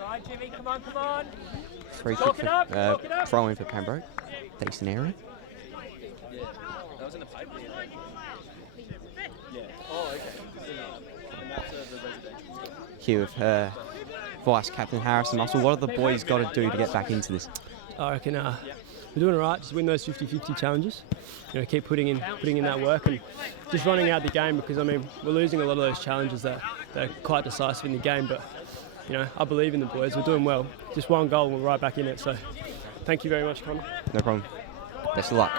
Right, Jimmy, come on. Free kick for, throw in for Pembroke. Decent area. Here with Vice Captain Harrison Muscle. What have the boys got to do to get back into this? I reckon we're doing all right. Just win those 50-50 challenges. You know, keep putting in that work and just running out the game, because I mean we're losing a lot of those challenges that are quite decisive in the game. But you know, I believe in the boys. We're doing well. Just 1 goal and we're right back in it. So thank you very much, Connor. No problem. Best of luck.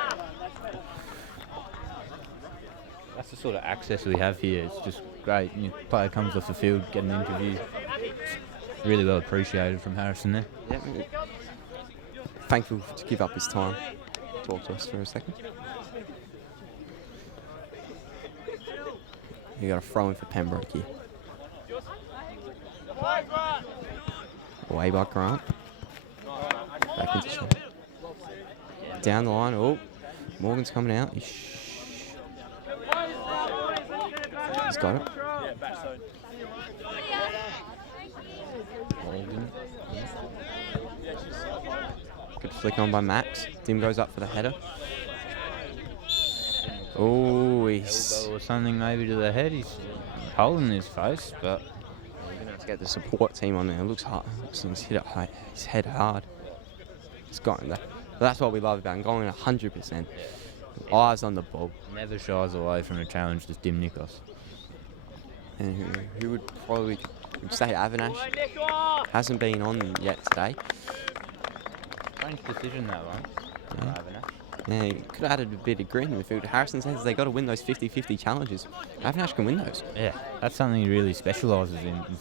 That's the sort of access we have here. It's just great. You know, player comes off the field, get an interview. It's really well appreciated from Harrison there. Yeah. Thankful to give up his time. Talk to us for a second. You got a throw in for Pembroke here. Away by Grant. Back into shot. Down the line. Oh, Morgan's coming out. He's got it. Morgan. Good flick on by Max. Dim goes up for the header. Oh, he's Elbow or something maybe to the head. He's holding his face, but We're going to have to get the support team on there. It looks hard. He's hit his head hard. It's going there. That's what we love about him, going 100%. Eyes on the ball. never shies away from a challenge to Dim Nikos. And who would probably say Avinash hasn't been on yet today. Strange decision that one. Yeah. Avinash. Yeah, he could have added a bit of grit in the field. Harrison says they got to win those 50-50 challenges. Avinash can win those. Yeah, that's something he really specialises in. Is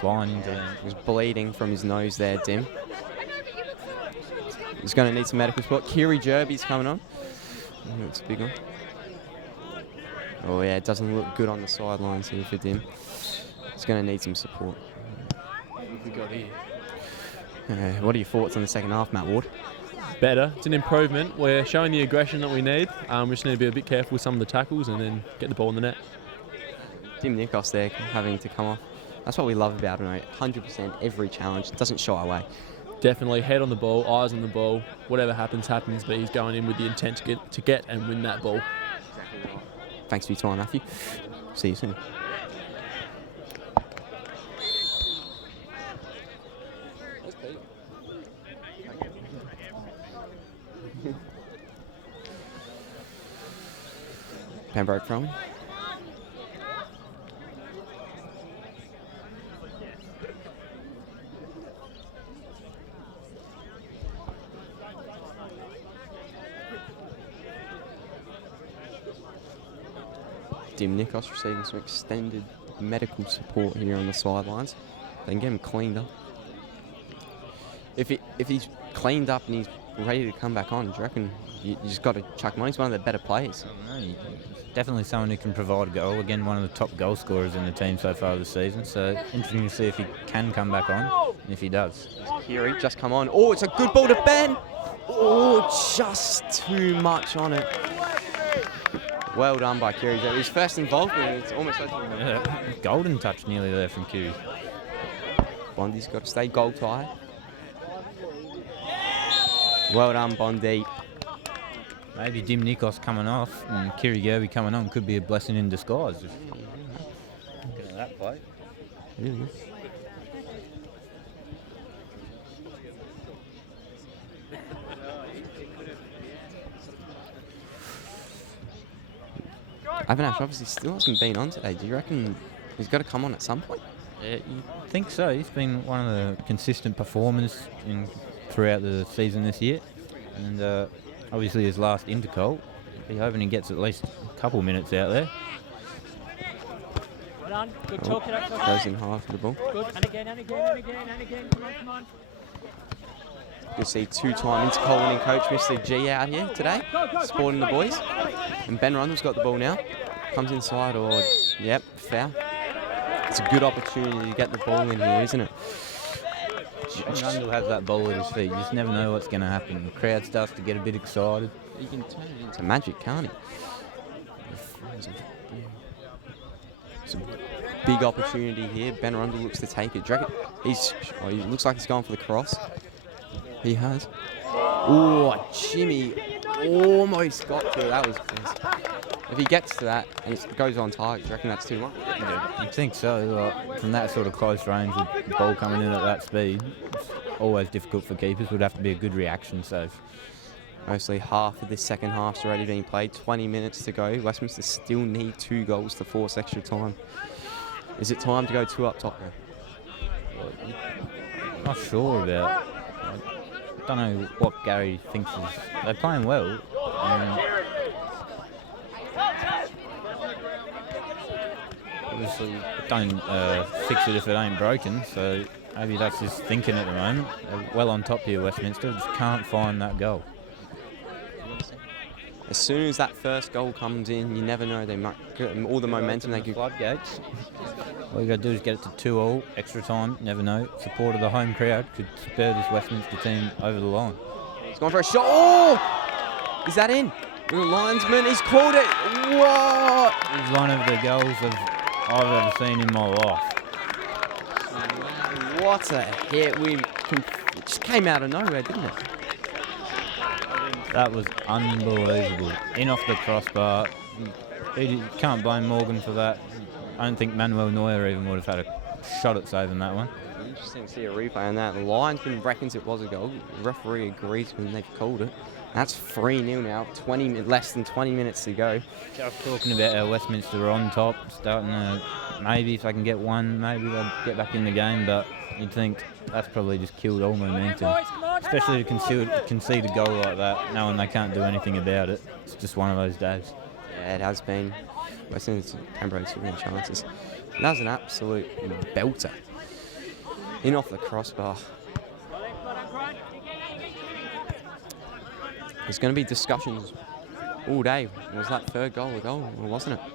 flying into them. He was bleeding from his nose there, Dim. He's going to need some medical support. Kiri Jerby's coming on. Oh, it's a big one. Oh yeah, it doesn't look good on the sidelines here for Dim. He's going to need some support. What have we got here? What are your thoughts on the second half, Matt Ward? Better. It's an improvement. We're showing the aggression that we need. We just need to be a bit careful with some of the tackles and then get the ball in the net. Dim Nikos there having to come off. That's what we love about him, mate. 100% every challenge. Doesn't shy away. Definitely head on the ball, eyes on the ball. Whatever happens, happens. But he's going in with the intent to get and win that ball. Thanks for your time, Matthew. See you soon. Pembroke throwing. Dim Nikos receiving some extended medical support here on the sidelines. They can get him cleaned up. If he's cleaned up and he's ready to come back on, do you reckon you just got to chuck him on? He's one of the better players. I don't know, definitely someone who can provide a goal. Again, one of the top goal scorers in the team so far this season. So interesting to see if he can come back on, and if he does. Kiri just come on. Oh, it's a good ball to Ben. Oh, just too much on it. Well done by Kiri. His first involvement, it's almost like Golden touch nearly there from Q. Bondi's got to stay goal tight. Well done, Bondi. Maybe Dim Nikos coming off and Kiri Gerby coming on could be a blessing in disguise. Looking at that play. Really good. Avinash obviously still hasn't been on today. Do you reckon he's got to come on at some point? You think so. He's been one of the consistent performers throughout the season this year. And obviously his last Intercol, be hoping he gets at least a couple minutes out there. Well done. Good talk. Goes in hard for the ball. Good. And again, and again, and again, and again. Come on. You'll see two-time Intercol winning coach Mr. G out here today, supporting the boys. And Ben Rundle's got the ball now. Comes inside, or yep, foul. It's a good opportunity to get the ball in here, isn't it? Rundle has that ball at his feet. You just never know what's going to happen. The crowd starts to get a bit excited. He can turn it into magic, can't he? It's a big opportunity here. Ben Rundle looks to take it. Do you reckon he looks like he's going for the cross. He has. Oh, Jimmy almost got to it. That was close. If he gets to that and it goes on target, do you reckon that's too much? Yeah, you'd think so. Like, from that sort of close range with the ball coming in at that speed, it's always difficult for keepers. Would have to be a good reaction save. Mostly half of this second half's already been played. 20 minutes to go. Westminster still need 2 goals to force extra time. Is it time to go 2 up top now? Not sure about. I don't know what Gary thinks is. They're playing well. Obviously, don't fix it if it ain't broken. So maybe that's his thinking at the moment. They're well on top here, Westminster. Just can't find that goal. As soon as that first goal comes in, you never know. They might get all the momentum they can. Floodgates. All you got to do is get it to 2-2, extra time. Never know. Support of the home crowd could spur this Westminster team over the line. He's gone for a shot. Oh! Is that in? The linesman, he's called it. What? It's one of the goals I've ever seen in my life. What a hit. It just came out of nowhere, didn't it? That was unbelievable. In off the crossbar. You can't blame Morgan for that. I don't think Manuel Neuer even would have had a shot at saving that one. Interesting to see a replay on that. The linesman reckons it was a goal. The referee agrees when they've called it. That's 3-0 now. Less than 20 minutes to go. Just talking about how Westminster are on top, starting to, maybe if they can get one, maybe they'll get back in the game, but you'd think that's probably just killed all momentum. Especially to concede a goal like that, knowing they can't do anything about it. It's just one of those days. Yeah, it has been. Westminster, Pembroke's winning chances. And that was an absolute belter. In off the crossbar. There's going to be discussions all day. Was that third goal a goal, or wasn't it?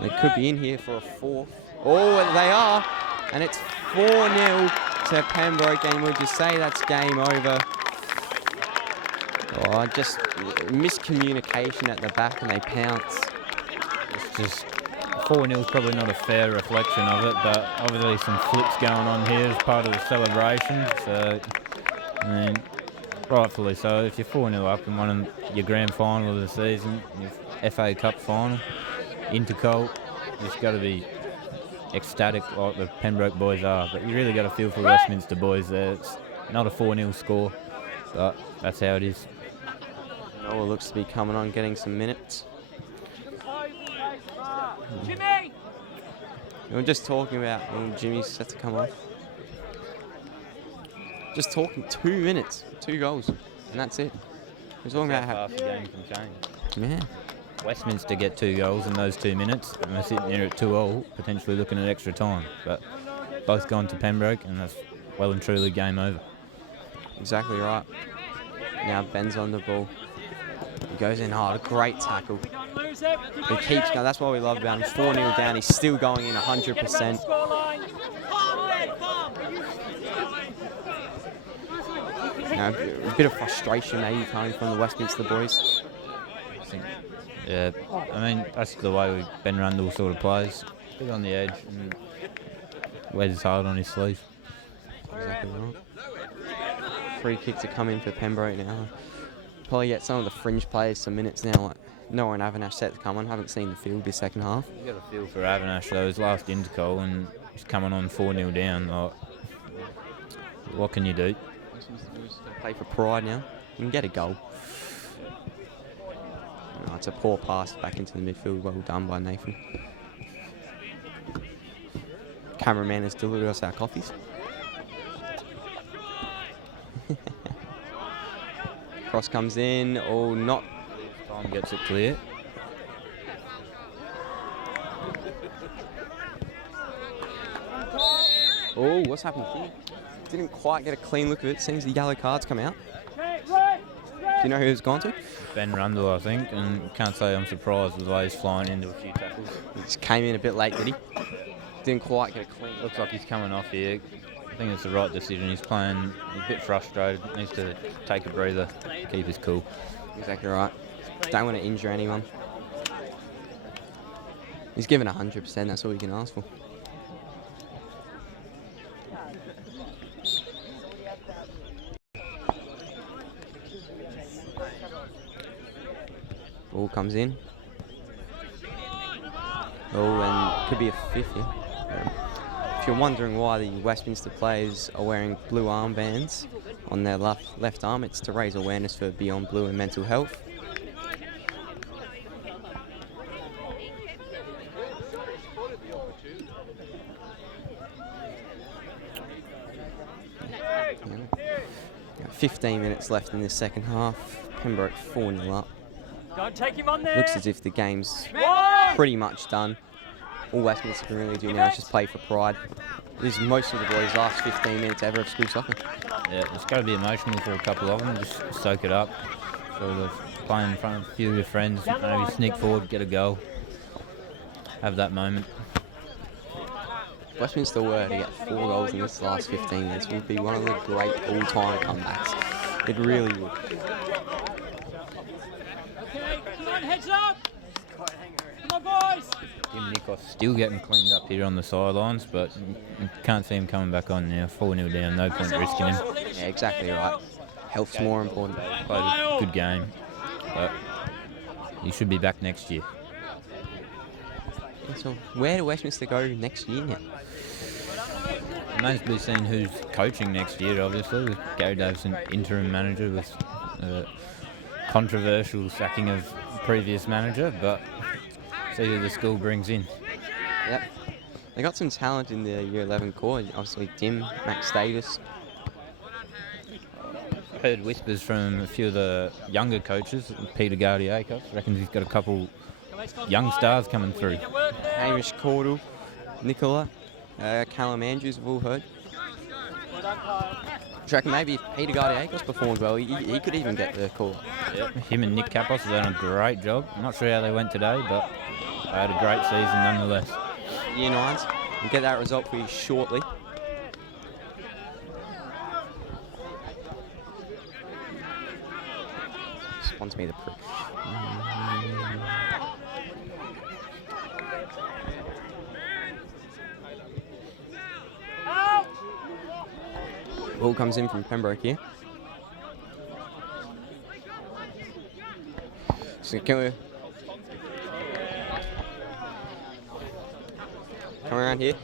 They could be in here for a fourth. Oh, they are! And it's 4-0 to Pembroke, and we'll just say that's game over. Oh, just miscommunication at the back, and they pounce. It's just 4-0 is probably not a fair reflection of it, but obviously some flips going on here as part of the celebration. So, I mean, rightfully so. If you're 4-0 up in one of your grand final of the season, your FA Cup final, Intercol, you've got to be ecstatic like the Pembroke boys are. But you really got to feel for Westminster boys there. It's not a 4-0 score, but that's how it is. Noah looks to be coming on, getting some minutes. Jimmy! We were just talking about when Jimmy's set to come off. Just talking 2 minutes, 2 goals, and that's it. We're talking about how fast the game can change. Yeah. Westminster get 2 goals in those 2 minutes, and they're sitting here at 2-2, potentially looking at extra time. But both gone to Pembroke, and that's well and truly game over. Exactly right. Now Ben's on the ball. He goes in hard, a great tackle. He keeps going, that's what we love about him. 4-0 down, he's still going in 100%. Now, a bit of frustration maybe coming from the Westminster boys. Yeah, I mean, that's the way Ben Rundle sort of plays. A bit on the edge and wears his heart on his sleeve. Exactly right. Free kick to come in for Pembroke now. Probably get some of the fringe players some minutes now, like Noah and Avinash set to come on. Haven't seen the field this second half. You got a feel for Avinash though, his last Intercol, and he's coming on 4-0 down. Like, what can you do? Play for pride now. You can get a goal. Oh, it's a poor pass back into the midfield. Well done by Nathan. cameraman has delivered us our coffees. Cross comes in, or not. Tom gets it clear. Oh, what's happened here? Didn't quite get a clean look of it. Seems the yellow card's come out. Do you know who it's gone to? Ben Rundle, I think, and can't say I'm surprised with the way he's flying into a few tackles. He just came in a bit late, did he? Didn't quite get a clean. Looks like he's coming off here. I think it's the right decision. He's playing a bit frustrated. Needs to take a breather, keep his cool. Exactly right. Don't want to injure anyone. He's given 100%. That's all you can ask for. Ball comes in. Oh, and could be a fifth here. If you're wondering why the Westminster players are wearing blue armbands on their left arm, it's to raise awareness for Beyond Blue and mental health. Yeah. 15 minutes left in this second half. Pembroke 4-0 up. Don't take him on there. Looks as if the game's pretty much done. All Westminster can really do now is just play for pride. This is most of the boys' last 15 minutes ever of school soccer. Yeah, it's got to be emotional for a couple of them. Just soak it up. Sort of playing in front of a few of your friends, maybe sneak forward, get a goal. Have that moment. Westminster were to get 4 goals in this last 15 minutes would be one of the great all-time comebacks. It really would. Okay, come on, heads up. Come on, boys. Jim Nikos still getting cleaned up here on the sidelines, but you can't see him coming back on now. 4-0 down, no point risking him. Yeah, exactly right. Health's more important. Played a good game, but he should be back next year. So where do Westminster go next year now? Remains to be seen who's coaching next year, obviously, with Gary Davison interim manager, with controversial sacking of previous manager, but see who the school brings in. Yep. They got some talent in the Year 11 core. Obviously, Dim, Max Davis. Heard whispers from a few of the younger coaches. Peter Gardiakos reckons he's got a couple young stars coming through. Hamish Caudle, Nicola, Callum Andrews have all heard. I reckon maybe if Peter Gardiakos performed well, he could even get the call. Yep. Him and Nick Kapos have done a great job. I'm not sure how they went today, but they had a great season nonetheless. Year 9s, we'll get that result for you shortly. Spawns me the prick. Ball comes in from Pembroke here. So can we come around here?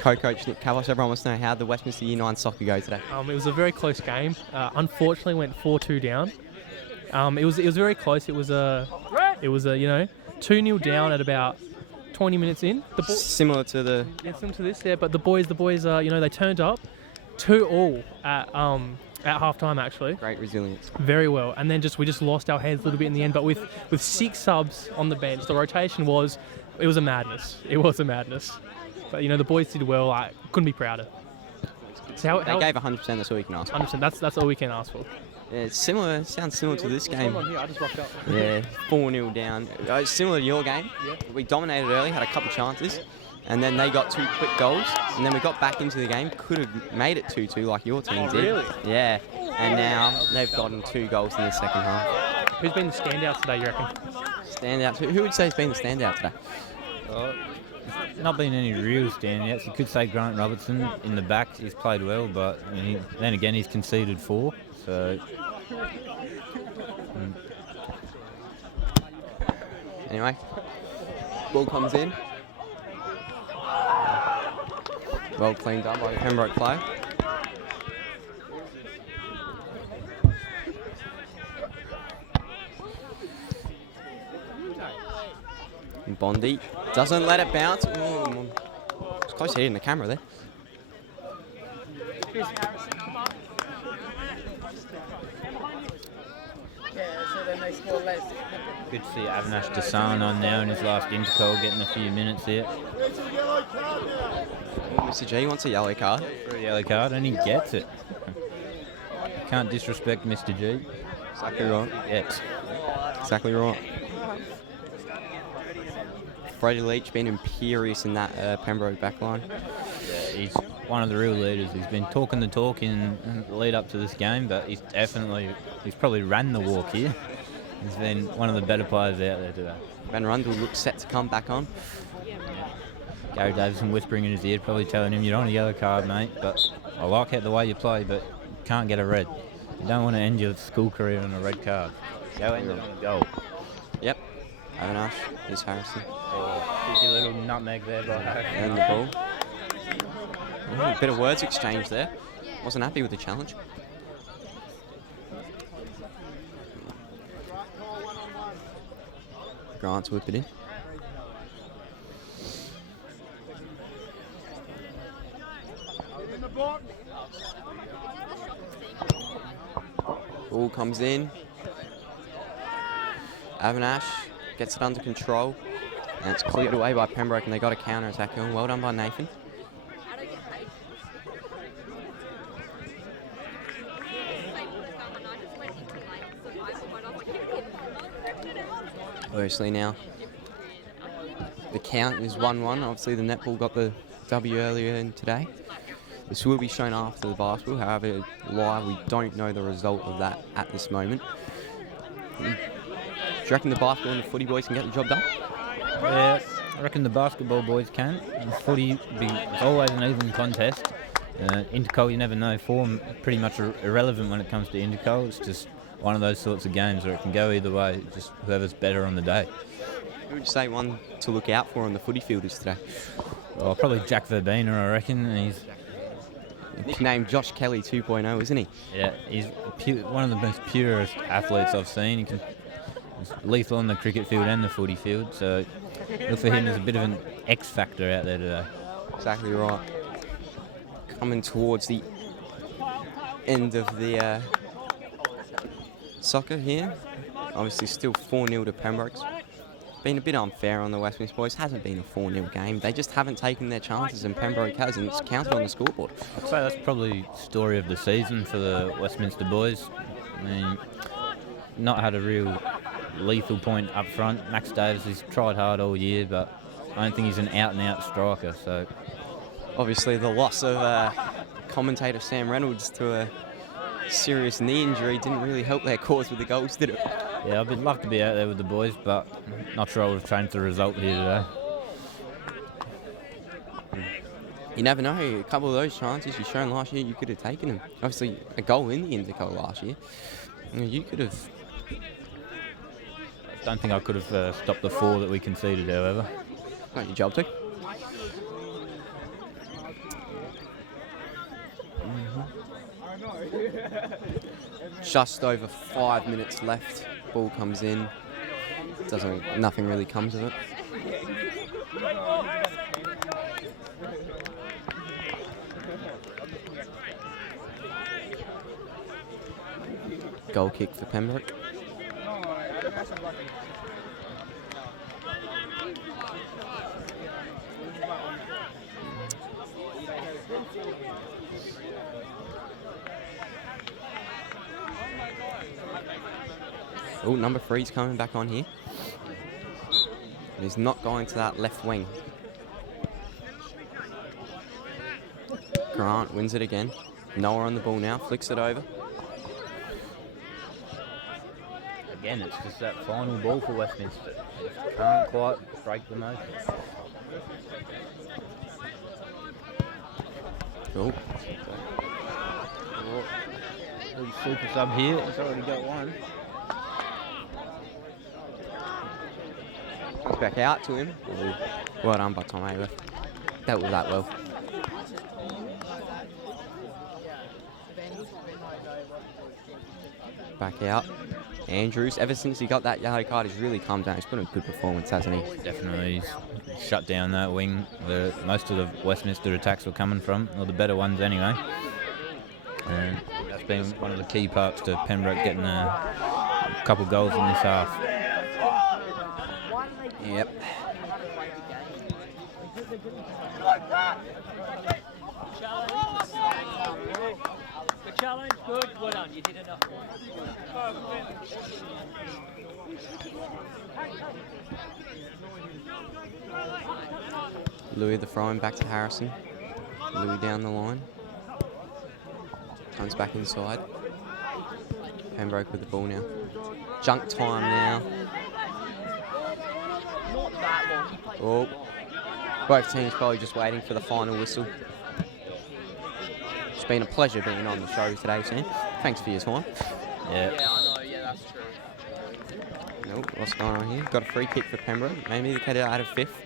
Co-coach Nick Cavos, everyone wants to know how the Westminster Year 9 soccer go today. It was a very close game. Unfortunately, went 4-2 down. It was very close. It was a 2-0 down at about 20 minutes in. Similar to the Similar to this, yeah. But the boys, they turned up 2-2 at half time actually. great resilience. Very well, and then we just lost our heads a little bit in the end. But with 6 subs on the bench, the rotation was a madness. It was a madness. But the boys did well. I couldn't be prouder. So They gave 100%. That's all you can ask for. 100%. That's all we can ask for. Yeah, it's similar. Sounds similar to this game. I just rocked up. Yeah, 4-0 down. It's similar to your game. We dominated early, had a couple chances, and then they got 2 quick goals, and then we got back into the game. Could have made it 2-2 like your team did. Really? Yeah, and now they've gotten 2 goals in the second half. Who's been the standout today, you reckon? Standout. Who would say has been the standout today? Not been any real standouts. You could say Grant Robertson in the back. He's played well, but then again he's conceded 4. So Anyway, ball comes in. Well cleaned up by the Pembroke player. Bondi doesn't let it bounce. Ooh. It's close to hitting the camera there. Good to see Avinash Desan on now in his last Intercol, getting a few minutes here. Mr. G wants a yellow card. For a yellow card, and he gets it. Can't disrespect Mr. G. Exactly right. Yes. Exactly right. Freddie Leach been imperious in that Pembroke backline. Yeah, he's one of the real leaders. He's been talking the talk in the lead up to this game, but he's probably ran the walk here. He's been one of the better players out there today. Ben Rundle looks set to come back on. Gary Davison whispering in his ear, probably telling him, "You're on a yellow card, mate, but I like it the way you play, but you can't get a red. You don't want to end your school career on a red card. Go end it on a goal." Yep. Avinash, here's Harrison. Cheeky little nutmeg there by Harrison. And the ball. A bit of words exchanged there. Wasn't happy with the challenge. Grant's whip it in. Ball comes in. Avinash gets it under control. And it's cleared away by Pembroke, and they got a counter-attack going. Well done by Nathan. Obviously now, the count is 1-1. Obviously the netball got the W earlier in today. This will be shown after the basketball. However, live, we don't know the result of that at this moment. Do you reckon the basketball and the footy boys can get the job done? Yeah, I reckon the basketball boys can. And footy, it's always an even contest. Intercol, you never know. Form pretty much irrelevant when it comes to Intercol. It's just one of those sorts of games where it can go either way, just whoever's better on the day. Who would you say one to look out for on the footy field is today? Well, probably Jack Verbena, I reckon. And he's nicknamed Josh Kelly 2.0, isn't he? Yeah, he's one of the most purest athletes I've seen. He's lethal on the cricket field and the footy field, so look for him as a bit of an X factor out there today. Exactly right. Coming towards the end of the soccer here. Obviously still 4-0 to Pembroke. Been a bit unfair on the Westminster boys. Hasn't been a 4-0 game. They just haven't taken their chances, and Pembroke has, and it's counted on the scoreboard. I'd say that's probably story of the season for the Westminster boys. I mean, not had a real lethal point up front. Max Davis has tried hard all year, but I don't think he's an out-and-out striker. So obviously the loss of commentator Sam Reynolds to a serious knee injury didn't really help their cause with the goals, did it? Yeah, I'd love to be out there with the boys, but not sure I would have changed the result here today. You never know. A couple of those chances you've shown last year, you could have taken them. Obviously, a goal in the Intercol last year. You could have. I don't think I could have stopped the 4 that we conceded, however. Not your job to. Just over 5 minutes left. Ball comes in. Nothing really comes of it. Goal kick for Pembroke. Oh, number 3's coming back on here. He's not going to that left wing. Grant wins it again. Noah on the ball now, flicks it over. Again, it's just that final ball for Westminster. Can't quite break the motion. Oh. Little super sub here. He's already got one. Comes back out to him. Well done by Tom Hayward. Dealt with that well. Back out. Andrews, ever since he got that yellow card, he's really calmed down. He's put in a good performance, hasn't he? Definitely. He's shut down that wing where most of the Westminster attacks were coming from, or the better ones anyway. And that's been one of the key parts to Pembroke getting a couple goals in this half. Yep. Good challenge, good. Well done, you did enough. Louis the throwing back to Harrison. Louis down the line. Comes back inside. Pembroke with the ball now. Junk time now. Oh. Both teams probably just waiting for the final whistle. It's been a pleasure being on the show today, Sam. Thanks for your time. Yeah. I know, yeah, that's true. Nope, what's going on here? Got a free kick for Pembroke. Maybe they could have added fifth.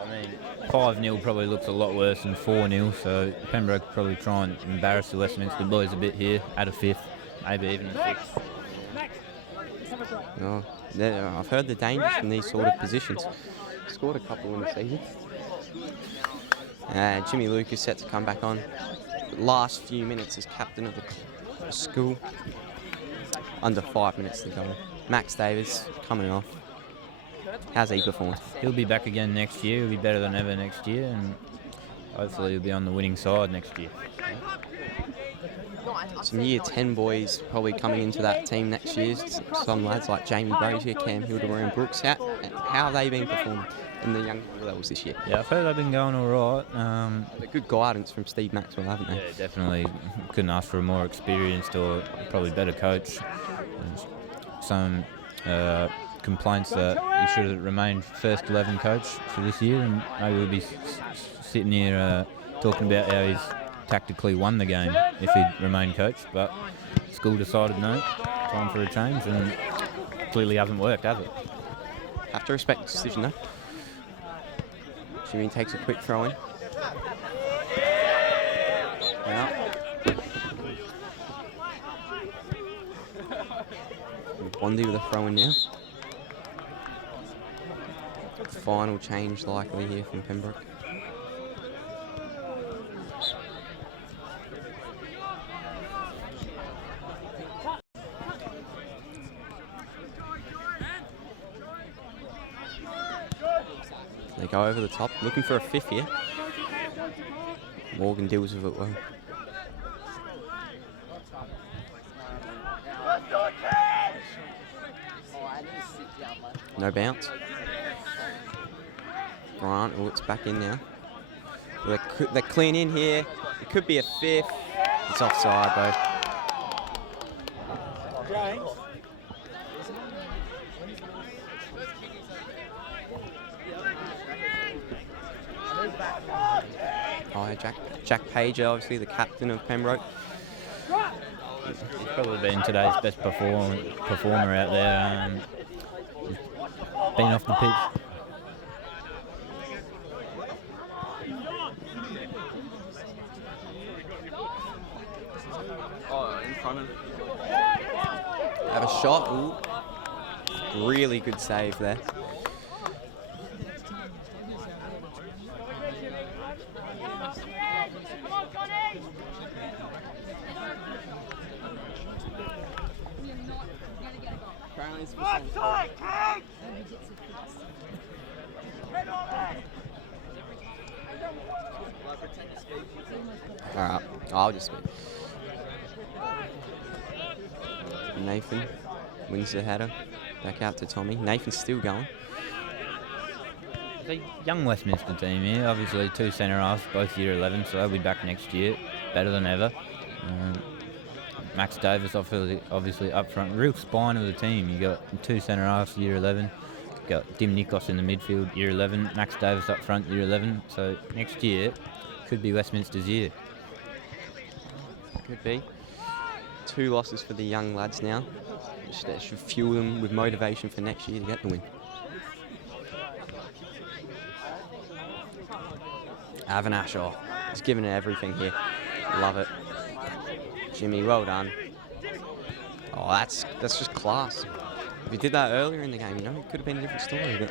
I mean, 5-0 probably looks a lot worse than 4-0, so Pembroke probably try and embarrass the Westminster boys a bit here, add a fifth, maybe even a sixth. Oh, I've heard the dangers from these sort of positions. Scored a couple in the season. Jimmy Lucas set to come back on. Last few minutes as captain of the school. Under 5 minutes to go. Max Davis coming off. How's he performed? He'll be back again next year, he'll be better than ever next year, and hopefully he'll be on the winning side next year. Some year 10 boys probably coming into that team next year. Some lads like Jamie Brazier, Cam Hildebrand, and Brooks. How have they been performing in the younger levels this year? Yeah, I've heard they've been going all right. Good guidance from Steve Maxwell, haven't they? Yeah, definitely couldn't ask for a more experienced or probably better coach. There's some complaints that he should have remained first 11 coach for this year, and maybe we'll be sitting here talking about how he's tactically won the game if he'd remained coach, but school decided no, time for a change, and clearly hasn't worked, has it? Have to respect the decision though. Jimmy takes a quick throw in. Out. Bondi with a throw in now. Final change likely here from Pembroke. They go over the top, looking for a fifth here. Morgan deals with it well. No bounce. Grant, oh, it's back in now. Well, they're clean in here. It could be a fifth. It's offside though. Oh, Jack Page, obviously the captain of Pembroke. He's probably been today's best performer out there. He's been off the pitch. Oh, in front of. Have a shot. Ooh. Really good save there. Alright, I'll just speak. Nathan wins the header. Back out to Tommy. Nathan's still going. The young Westminster team here, obviously 2 centre halves, both year 11, so they'll be back next year, better than ever. Max Davis obviously up front, real spine of the team. You got 2 centre halves, year 11. You got Dim Nikos in the midfield, year 11. Max Davis up front, year 11. So next year could be Westminster's year. Could be. 2 losses for the young lads now. That should fuel them with motivation for next year to get the win. Avanashaw. He's giving it everything here. Love it. Jimmy, well done. Oh, that's just class. If he did that earlier in the game, you know, it could have been a different story. But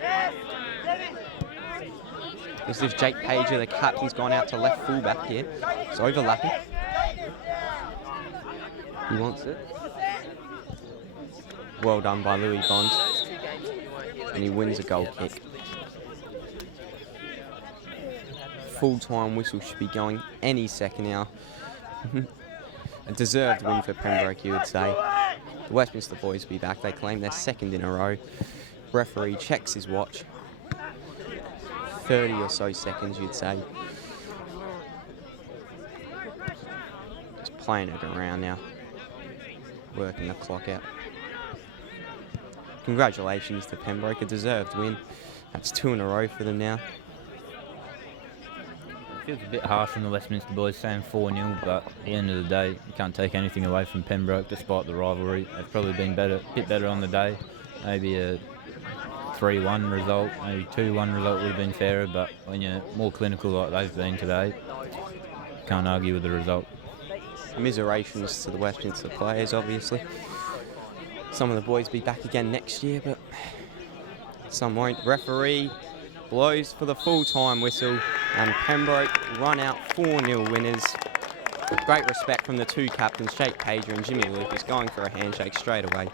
As if Jake Pager, the captain's gone out to left fullback here. It's overlapping. He wants it. Well done by Louis Bond. And he wins a goal kick. Full-time whistle should be going any second now. A deserved win for Pembroke, you would say. The Westminster boys will be back. They claim their second in a row. Referee checks his watch. 30 or so seconds, you'd say. Just playing it around now. Working the clock out. Congratulations to Pembroke, a deserved win. That's 2 in a row for them now. Feels a bit harsh from the Westminster boys saying 4-0, but at the end of the day, you can't take anything away from Pembroke despite the rivalry. They've probably been a bit better on the day. Maybe a 3-1 result, maybe 2-1 result would have been fairer, but when you're more clinical like they've been today, you can't argue with the result. Commiserations to the Westminster players, obviously. Some of the boys will be back again next year, but some won't. Referee blows for the full-time whistle, and Pembroke run out 4-0 winners. Great respect from the two captains, Jake Pager and Jimmy Lucas, going for a handshake straight away.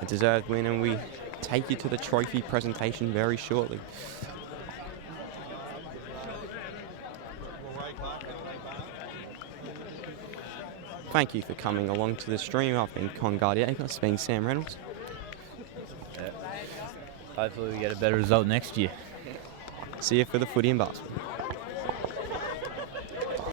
A deserved win, and we take you to the trophy presentation very shortly. Thank you for coming along to the stream. I've been Con Guardiego, it's been Sam Reynolds. Hopefully we get a better result next year. See you for the footy and basketball.